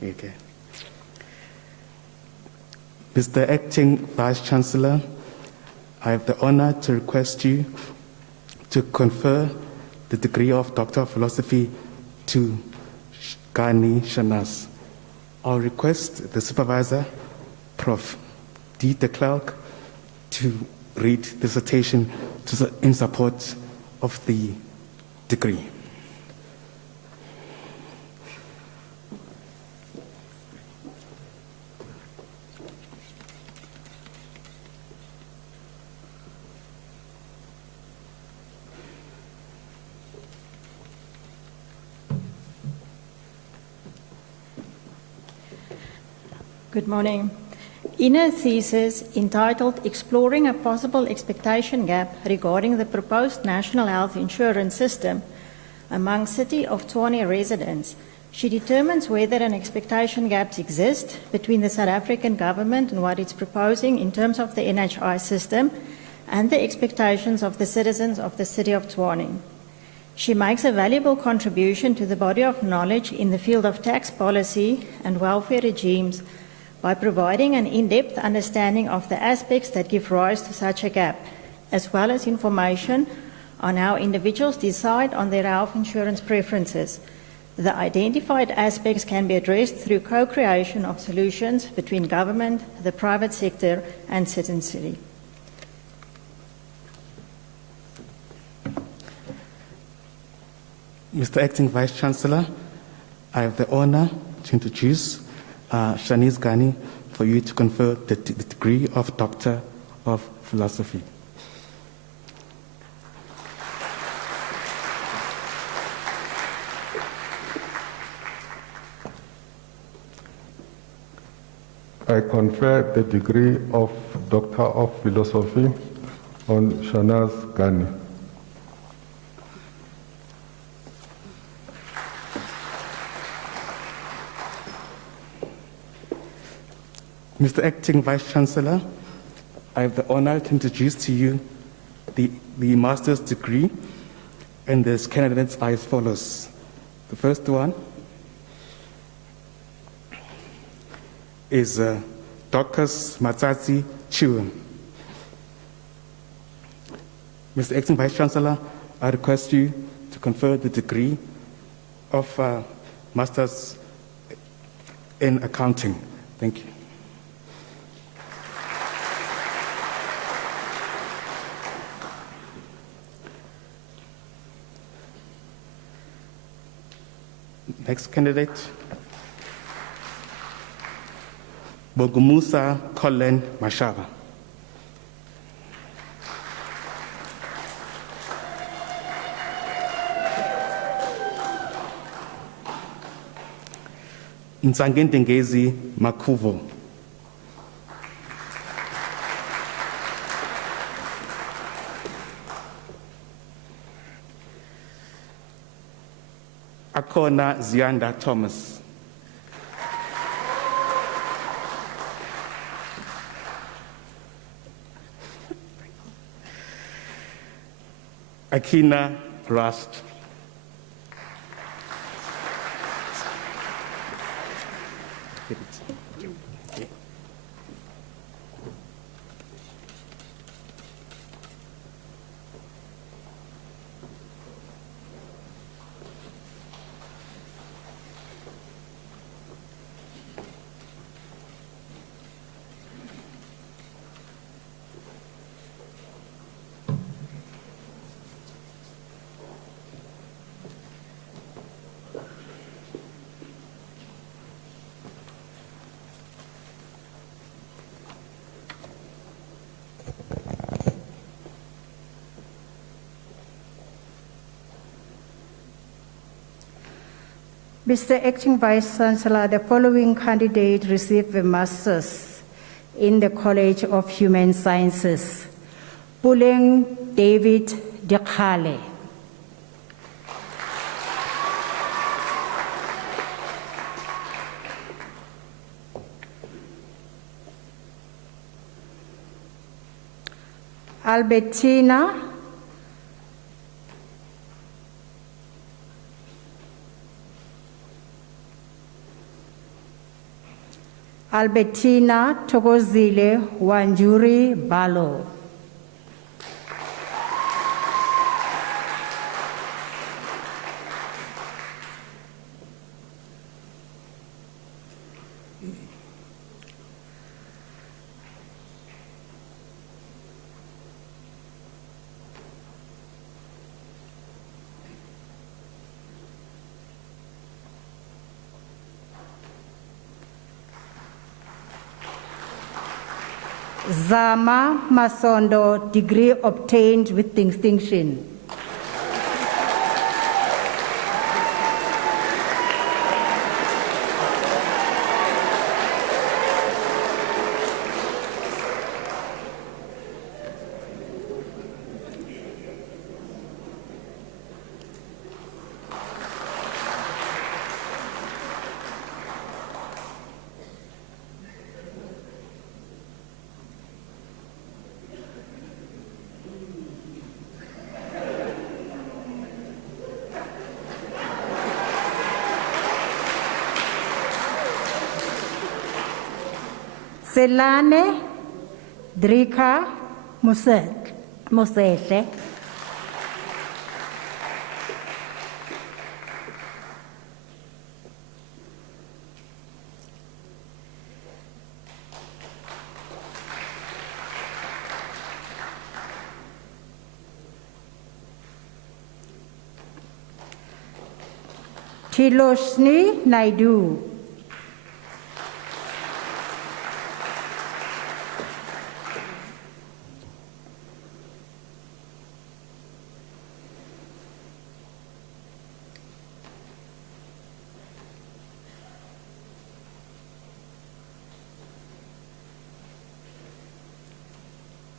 Okay. Mr. Acting Vice Chancellor, I have the honor to request you to confer the degree of Doctor of Philosophy to Gani Shanas. I'll request the supervisor, Prof. D. de Klerk, to read the dissertation in support of the degree. Good morning. In a thesis entitled Exploring a Possible Expectation Gap Regarding the Proposed National Health Insurance System among City of Tshwane residents, She determines whether an expectation gap exists between the South African government and what it's proposing in terms of the NHI system and the expectations of the citizens of the City of Tshwane. She makes a valuable contribution to the body of knowledge in the field of tax policy and welfare regimes by providing an in-depth understanding of the aspects that give rise to such a gap, as well as information on how individuals decide on their health insurance preferences. The identified aspects can be addressed through co-creation of solutions between government, the private sector, and citizenry. Mr. Acting Vice-Chancellor, I have the honor to introduce Shanice Ghani for you to confer the degree of Doctor of Philosophy. I confer the degree of Doctor of Philosophy on Shanice Ghani. Mr. Acting Vice-Chancellor, I have the honor to introduce to you the master's degree, and the candidates are as follows. The first one is Dorcas Matsatsi Chiu. Mr. Acting Vice-Chancellor, I request you to confer the degree of Master's in Accounting. Thank you. Next candidate, Bogumusa Colin Mashaba. Nsangendengezi Makuvo. Akona Zianda Thomas. Akina Rust. Mr. Acting Vice-Chancellor, the following candidate received a Master's in the College of Human Sciences. Puleng David Dekale. Albertina Tokozile Wanjuri Balo. Zama Masondo, degree obtained with distinction. Selane Drika Mosete. Tiloshni Naidu.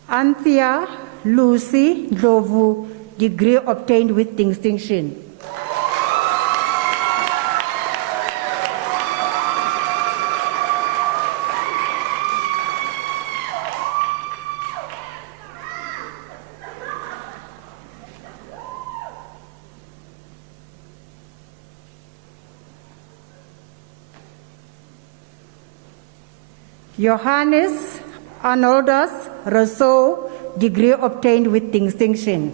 Anthea Lucy Ndlovu, degree obtained with distinction. Johannes Arnoldus Rousseau, degree obtained with distinction.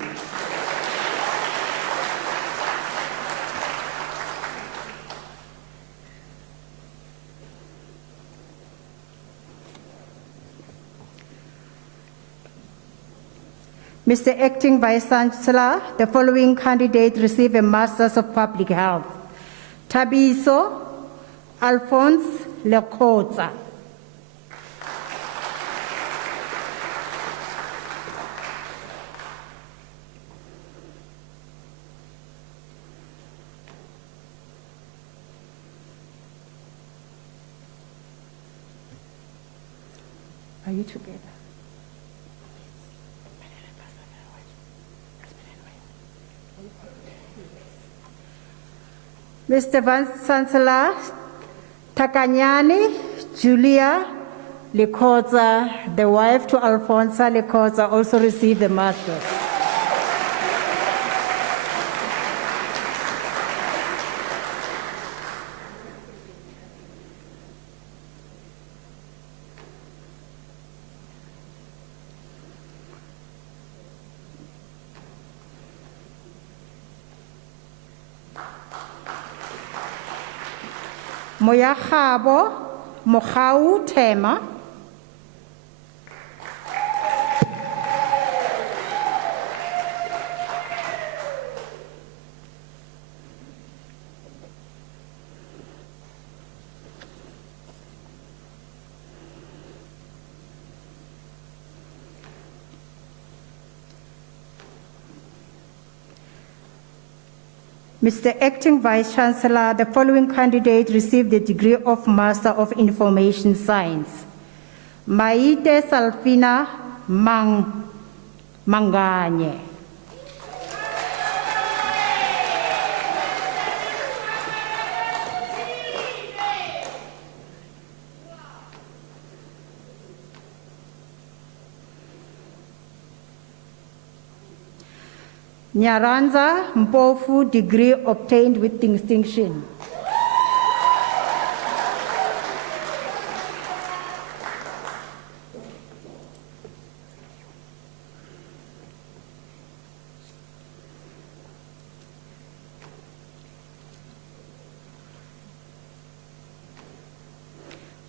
Mr. Acting Vice Chancellor, the following candidates receive a Master's of Public Health. Tabiso Alphonse Lekotsa. Are you together? Mr. Vice Chancellor, Takanyani Julia Lekotsa, the wife to Alfonso Lekotsa, also received the master. Moyahabo Mokhau Tema. Mr. Acting Vice Chancellor, the following candidate received the degree of Master of Information Science. Maite Salfina Manganye. Nyaranza Mpofu, degree obtained with distinction.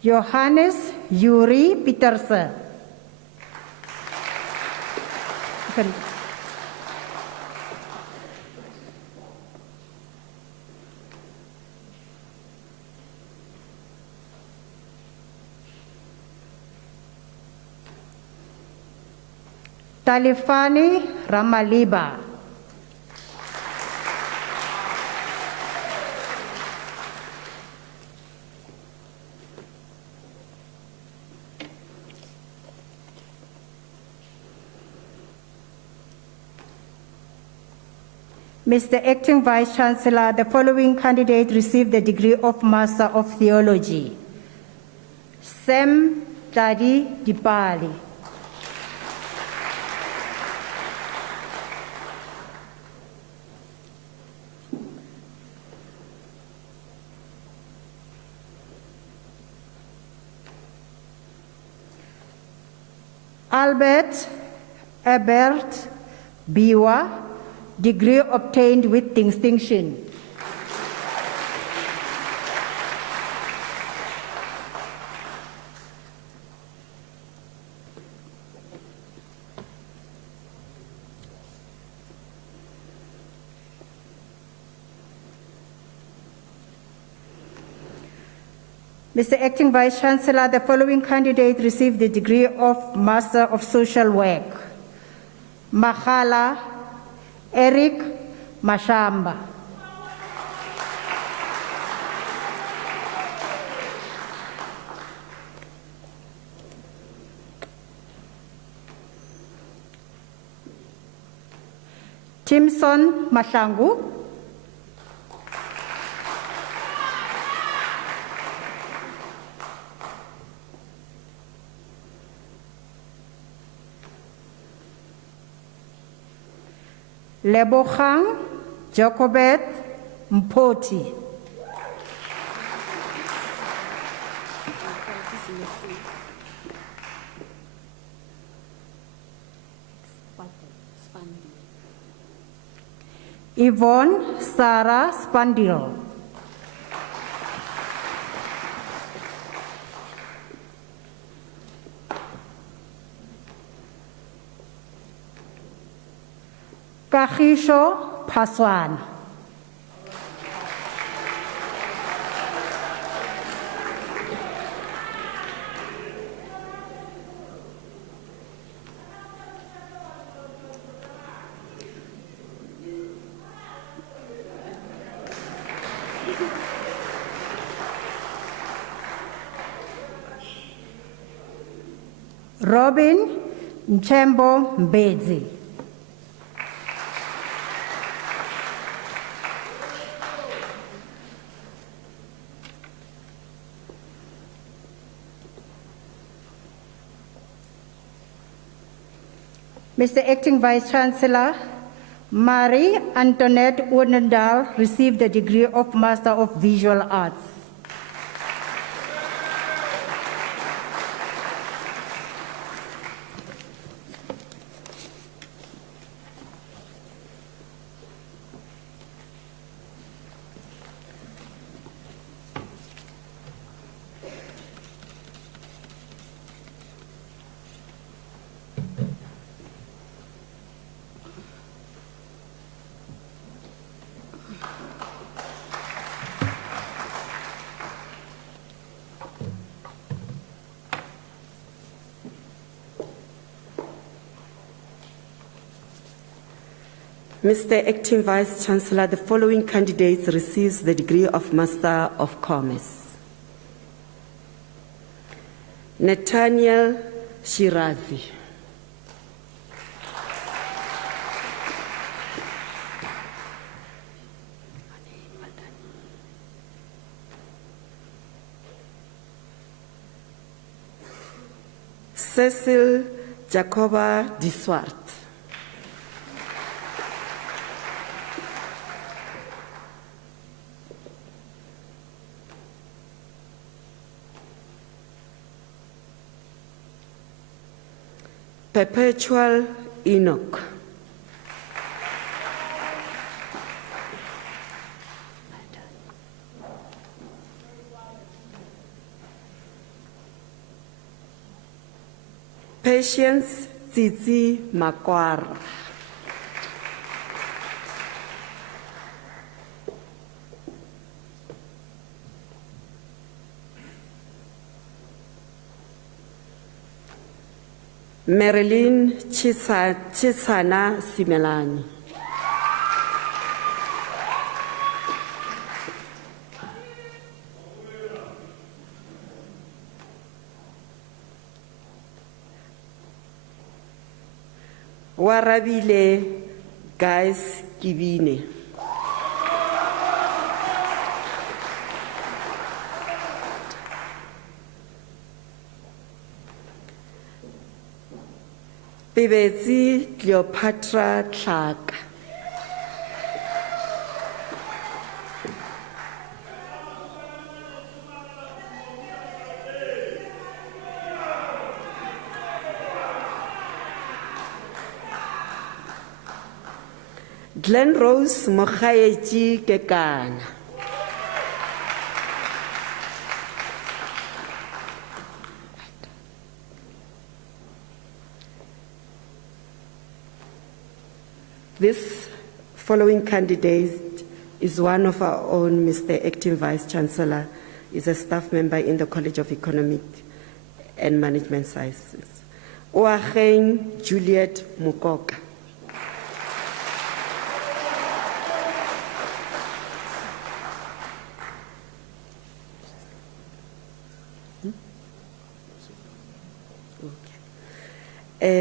Johannes Yuri Petersen. Talifani Ramaliba. Mr. Acting Vice Chancellor, the following candidate received the degree of Master of Theology. Sam Tadi Dipali. Albert Ebert Biwa, degree obtained with distinction. Mr. Acting Vice Chancellor, the following candidate received the degree of Master of Social Work. Makhala Eric Mashamba. Timson Mashangu. Lebogang Jacobet Mpoti. Yvonne Sarah Spandil. Kagisho Paswan. Robin Mchembo Mbezi. Mr. Acting Vice Chancellor, Marie Antoinette Odendaal received the degree of Master of Visual Arts. Mr. Acting Vice Chancellor, the following candidates receives the degree of Master of Commerce. Nathaniel Shirazi. Cecil Jacoba Diswart. Perpetual Enoch. Patience Tsitsi Makwara. Marilyn Chisana Simelani. Warabile Guys Kibine. Pebetsi Cleopatra Tlhaka. Glen Rose Mogaeji Kekana. This following candidate is one of our own, Mr. Acting Vice Chancellor, is a staff member in the College of Economic and Management Sciences. Oageng Juliet Mukoka.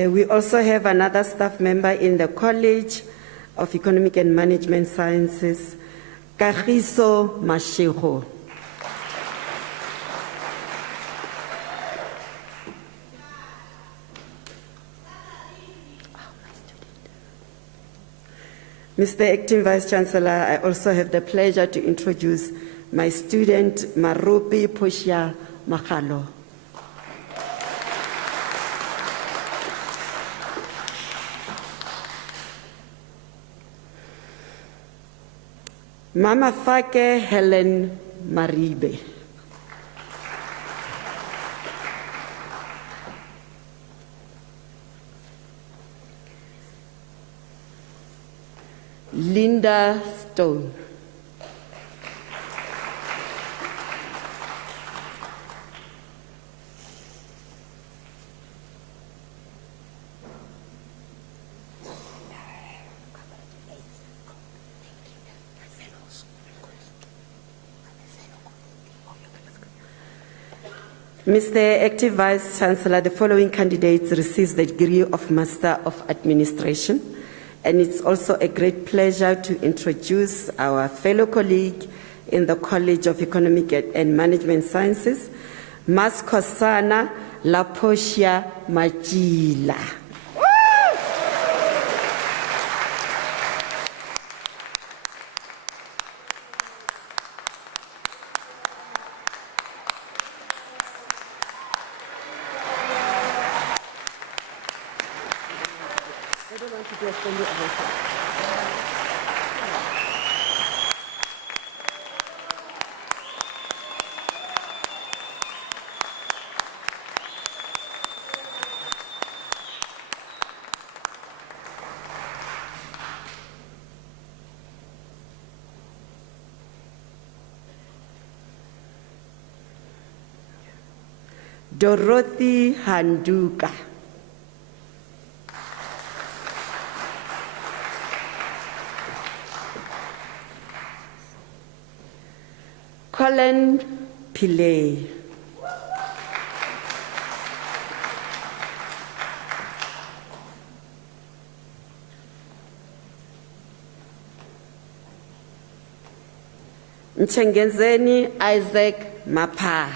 We also have another staff member in the College of Economic and Management Sciences, Kagiso Mashego. Mr. Acting Vice Chancellor, I also have the pleasure to introduce my student, Marupi Poshia Makalo. Mama Fake Helen Maribe. Linda Stone. Mr. Acting Vice Chancellor, the following candidates receives the degree of Master of Administration, and it's also a great pleasure to introduce our fellow colleague in the College of Economic and Management Sciences, Maskosana Laposhia Majila. Dorothy Handuka. Colin Pillay. Mchengezeni Isaac Mapa.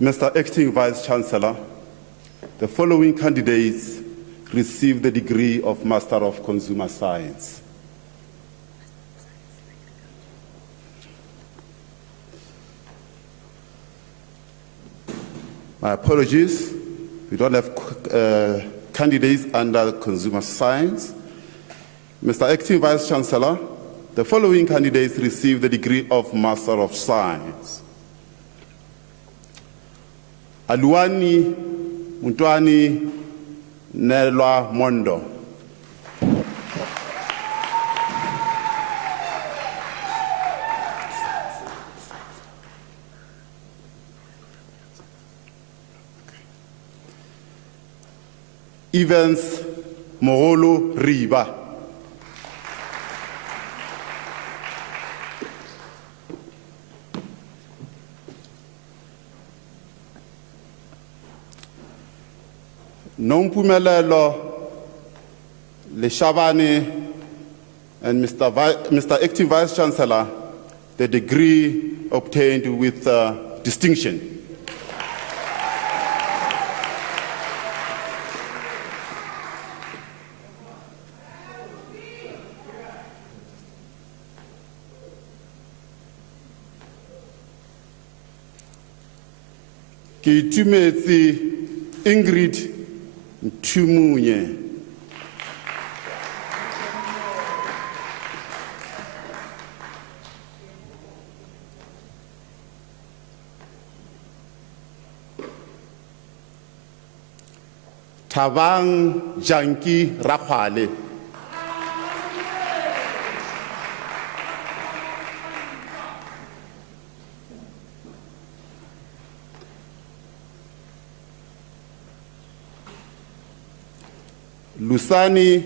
Mr. Acting Vice Chancellor, the following candidates receive the degree of Master of Consumer Science. My apologies, we don't have candidates under Consumer Science. Mr. Acting Vice Chancellor, the following candidates receive the degree of Master of Science. Aluani Muntwani Nelwa Mondo. Evans Moholo Riba. Nompumelelo Leshabane and Mr. Acting Vice Chancellor, the degree obtained with distinction. Ke itumetse Ingrid Mthunye. Thabang Janki Rakhwale. Lusani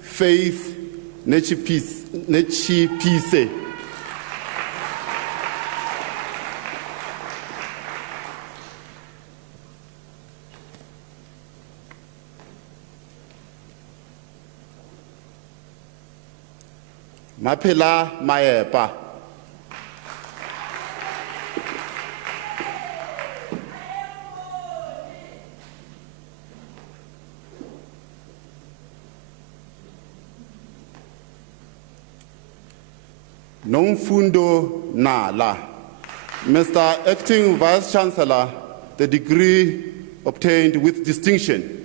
Faith Nechipise. Mapela Maepa. Nomfundo Nala. Mr. Acting Vice Chancellor, the degree obtained with distinction.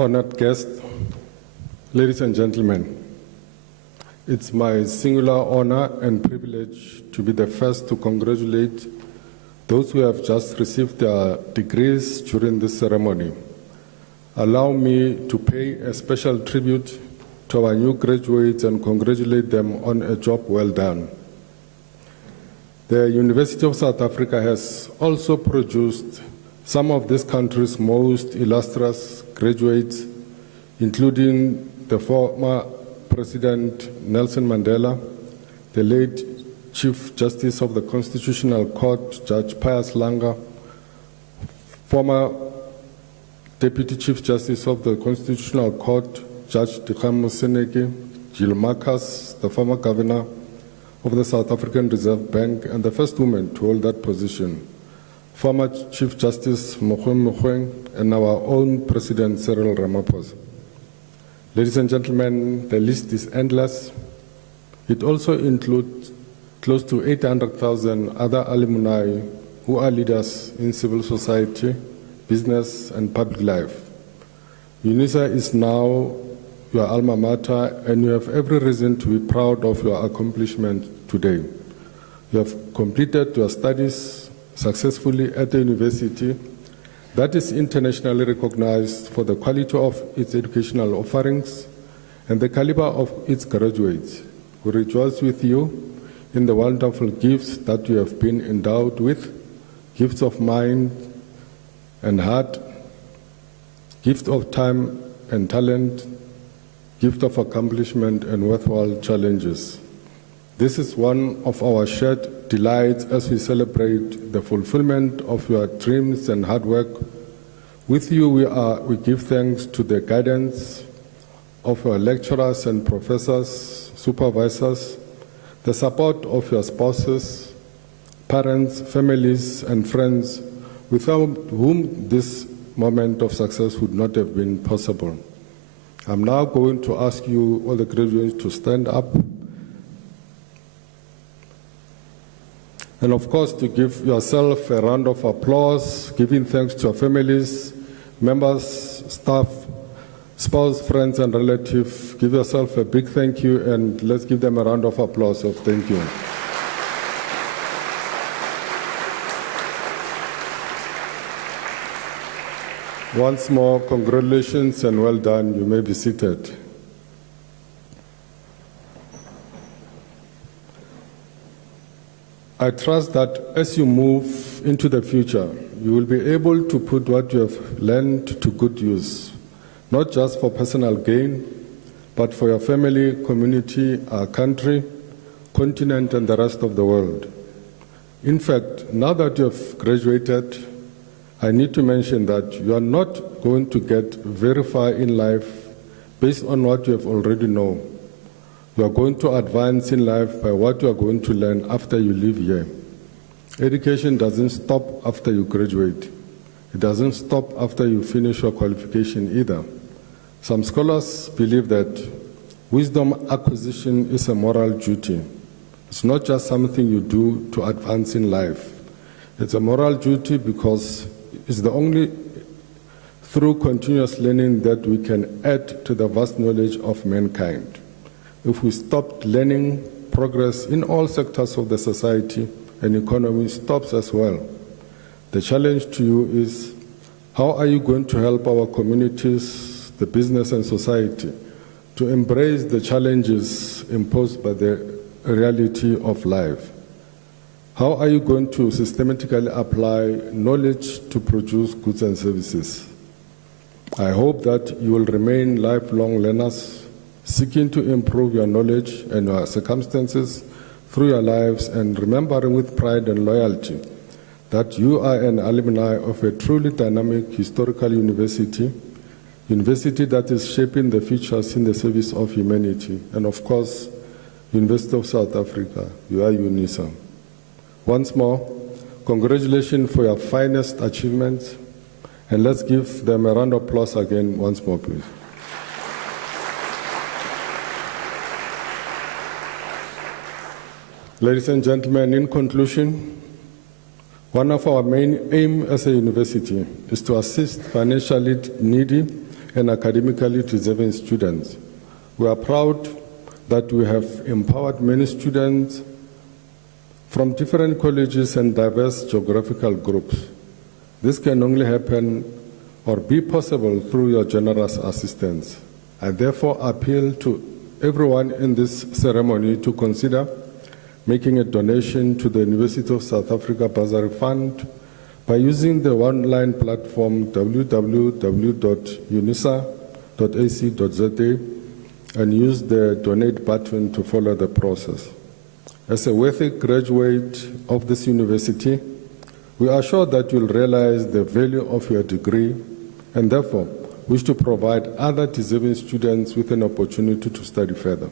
honored guests, ladies and gentlemen, it's my singular honor and privilege to be the first to congratulate those who have just received their degrees during this ceremony. Allow me to pay a special tribute to our new graduates and congratulate them on a job well done. The University of South Africa has also produced some of this country's most illustrious graduates, including the former President Nelson Mandela, the late Chief Justice of the Constitutional Court, Judge Pius Langa, former Deputy Chief Justice of the Constitutional Court, Judge Dikgang Moseneke, Jill Marcus, the former Governor of the South African Reserve Bank and the first woman to hold that position, former Chief Justice Mogoeng Mogoeng, and our own President Cyril Ramaphosa. Ladies and gentlemen, the list is endless. It also includes close to 800,000 other alumni who are leaders in civil society, business, and public life. Unisa is now your alma mater, and you have every reason to be proud of your accomplishment today. You have completed your studies successfully at the university that is internationally recognized for the quality of its educational offerings and the caliber of its graduates. We rejoice with you in the wonderful gifts that you have been endowed with, gifts of mind and heart, gift of time and talent, gift of accomplishment and worthwhile challenges. This is one of our shared delights as we celebrate the fulfillment of your dreams and hard work. With you, we give thanks to the guidance of your lecturers and professors, supervisors, the support of your spouses, parents, families, and friends, without whom this moment of success would not have been possible. I'm now going to ask you, all the graduates, to stand up. And of course, to give yourself a round of applause, giving thanks to your families, members, staff, spouse, friends, and relatives. Give yourself a big thank you, and let's give them a round of applause of thank you. Once more, congratulations and well done. You may be seated. I trust that as you move into the future, you will be able to put what you have learned to good use, not just for personal gain, but for your family, community, our country, continent, and the rest of the world. In fact, now that you have graduated, I need to mention that you are not going to get very far in life based on what you have already known. You are going to advance in life by what you are going to learn after you leave here. Education doesn't stop after you graduate. It doesn't stop after you finish your qualification either. Some scholars believe that wisdom acquisition is a moral duty. It's not just something you do to advance in life. It's a moral duty because it's the only through continuous learning that we can add to the vast knowledge of mankind. If we stop learning, progress in all sectors of the society and economy stops as well. The challenge to you is, how are you going to help our communities, the business and society, to embrace the challenges imposed by the reality of life? How are you going to systematically apply knowledge to produce goods and services? I hope that you will remain lifelong learners, seeking to improve your knowledge and your circumstances through your lives, and remembering with pride and loyalty that you are an alumni of a truly dynamic historical university that is shaping the futures in the service of humanity. And of course, University of South Africa, you are Unisa. Once more, congratulations for your finest achievements, and let's give them a round of applause again once more, please. Ladies and gentlemen, in conclusion, one of our main aims as a university is to assist financially needy and academically deserving students. We are proud that we have empowered many students from different colleges and diverse geographical groups. This can only happen or be possible through your generous assistance. I therefore appeal to everyone in this ceremony to consider making a donation to the University of South Africa Bursary Fund by using the online platform www.unisa.ac.za and use the donate button to follow the process. As a worthy graduate of this university, we are sure that you'll realize the value of your degree and therefore wish to provide other deserving students with an opportunity to study further.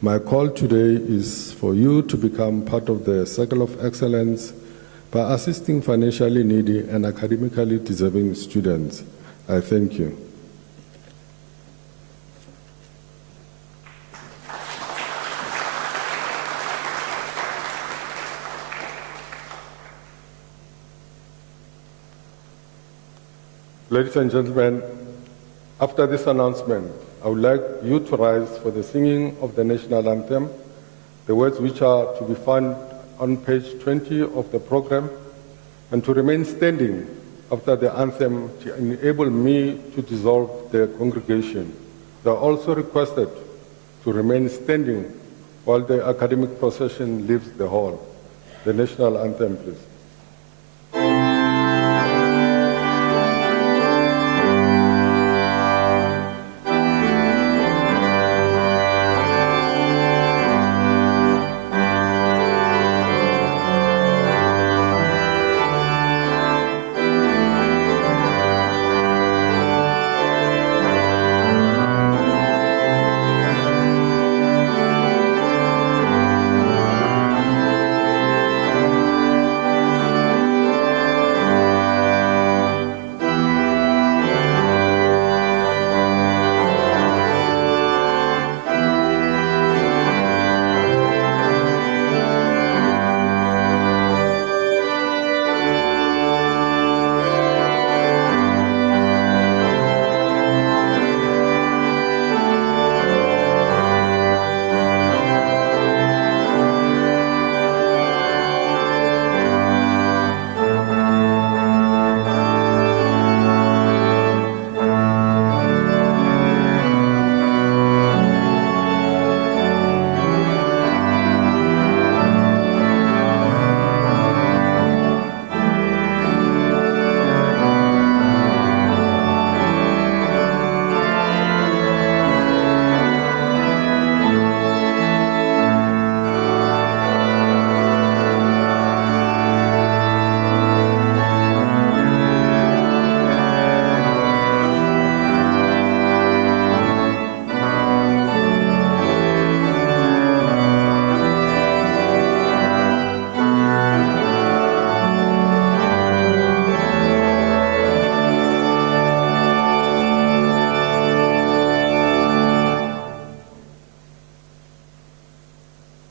My call today is for you to become part of the Circle of Excellence by assisting financially needy and academically deserving students. I thank you. Ladies and gentlemen, after this announcement, I would like you to rise for the singing of the national anthem, the words which are to be found on page 20 of the program, and to remain standing after the anthem to enable me to dissolve the congregation. They are also requested to remain standing while the academic procession leaves the hall. The national anthem, please.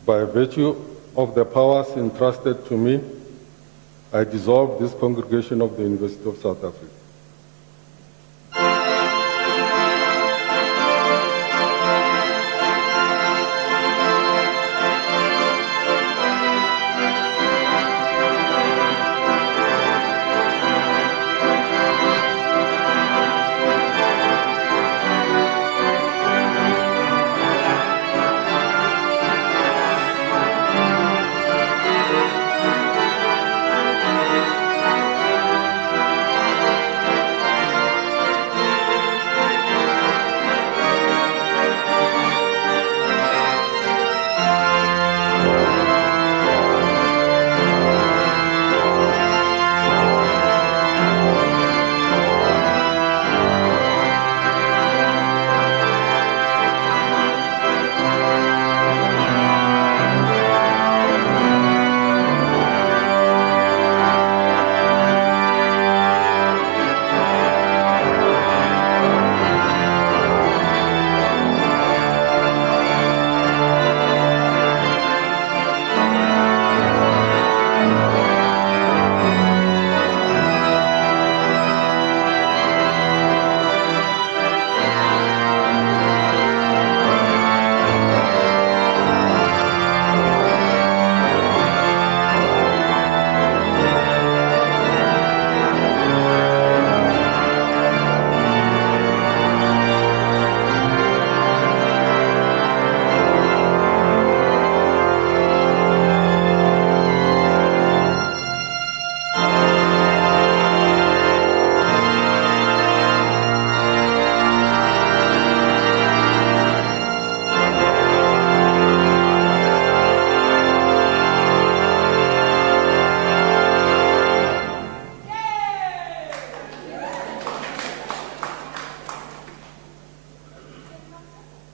By virtue of the powers entrusted to me, I dissolve this congregation of the University of South Africa.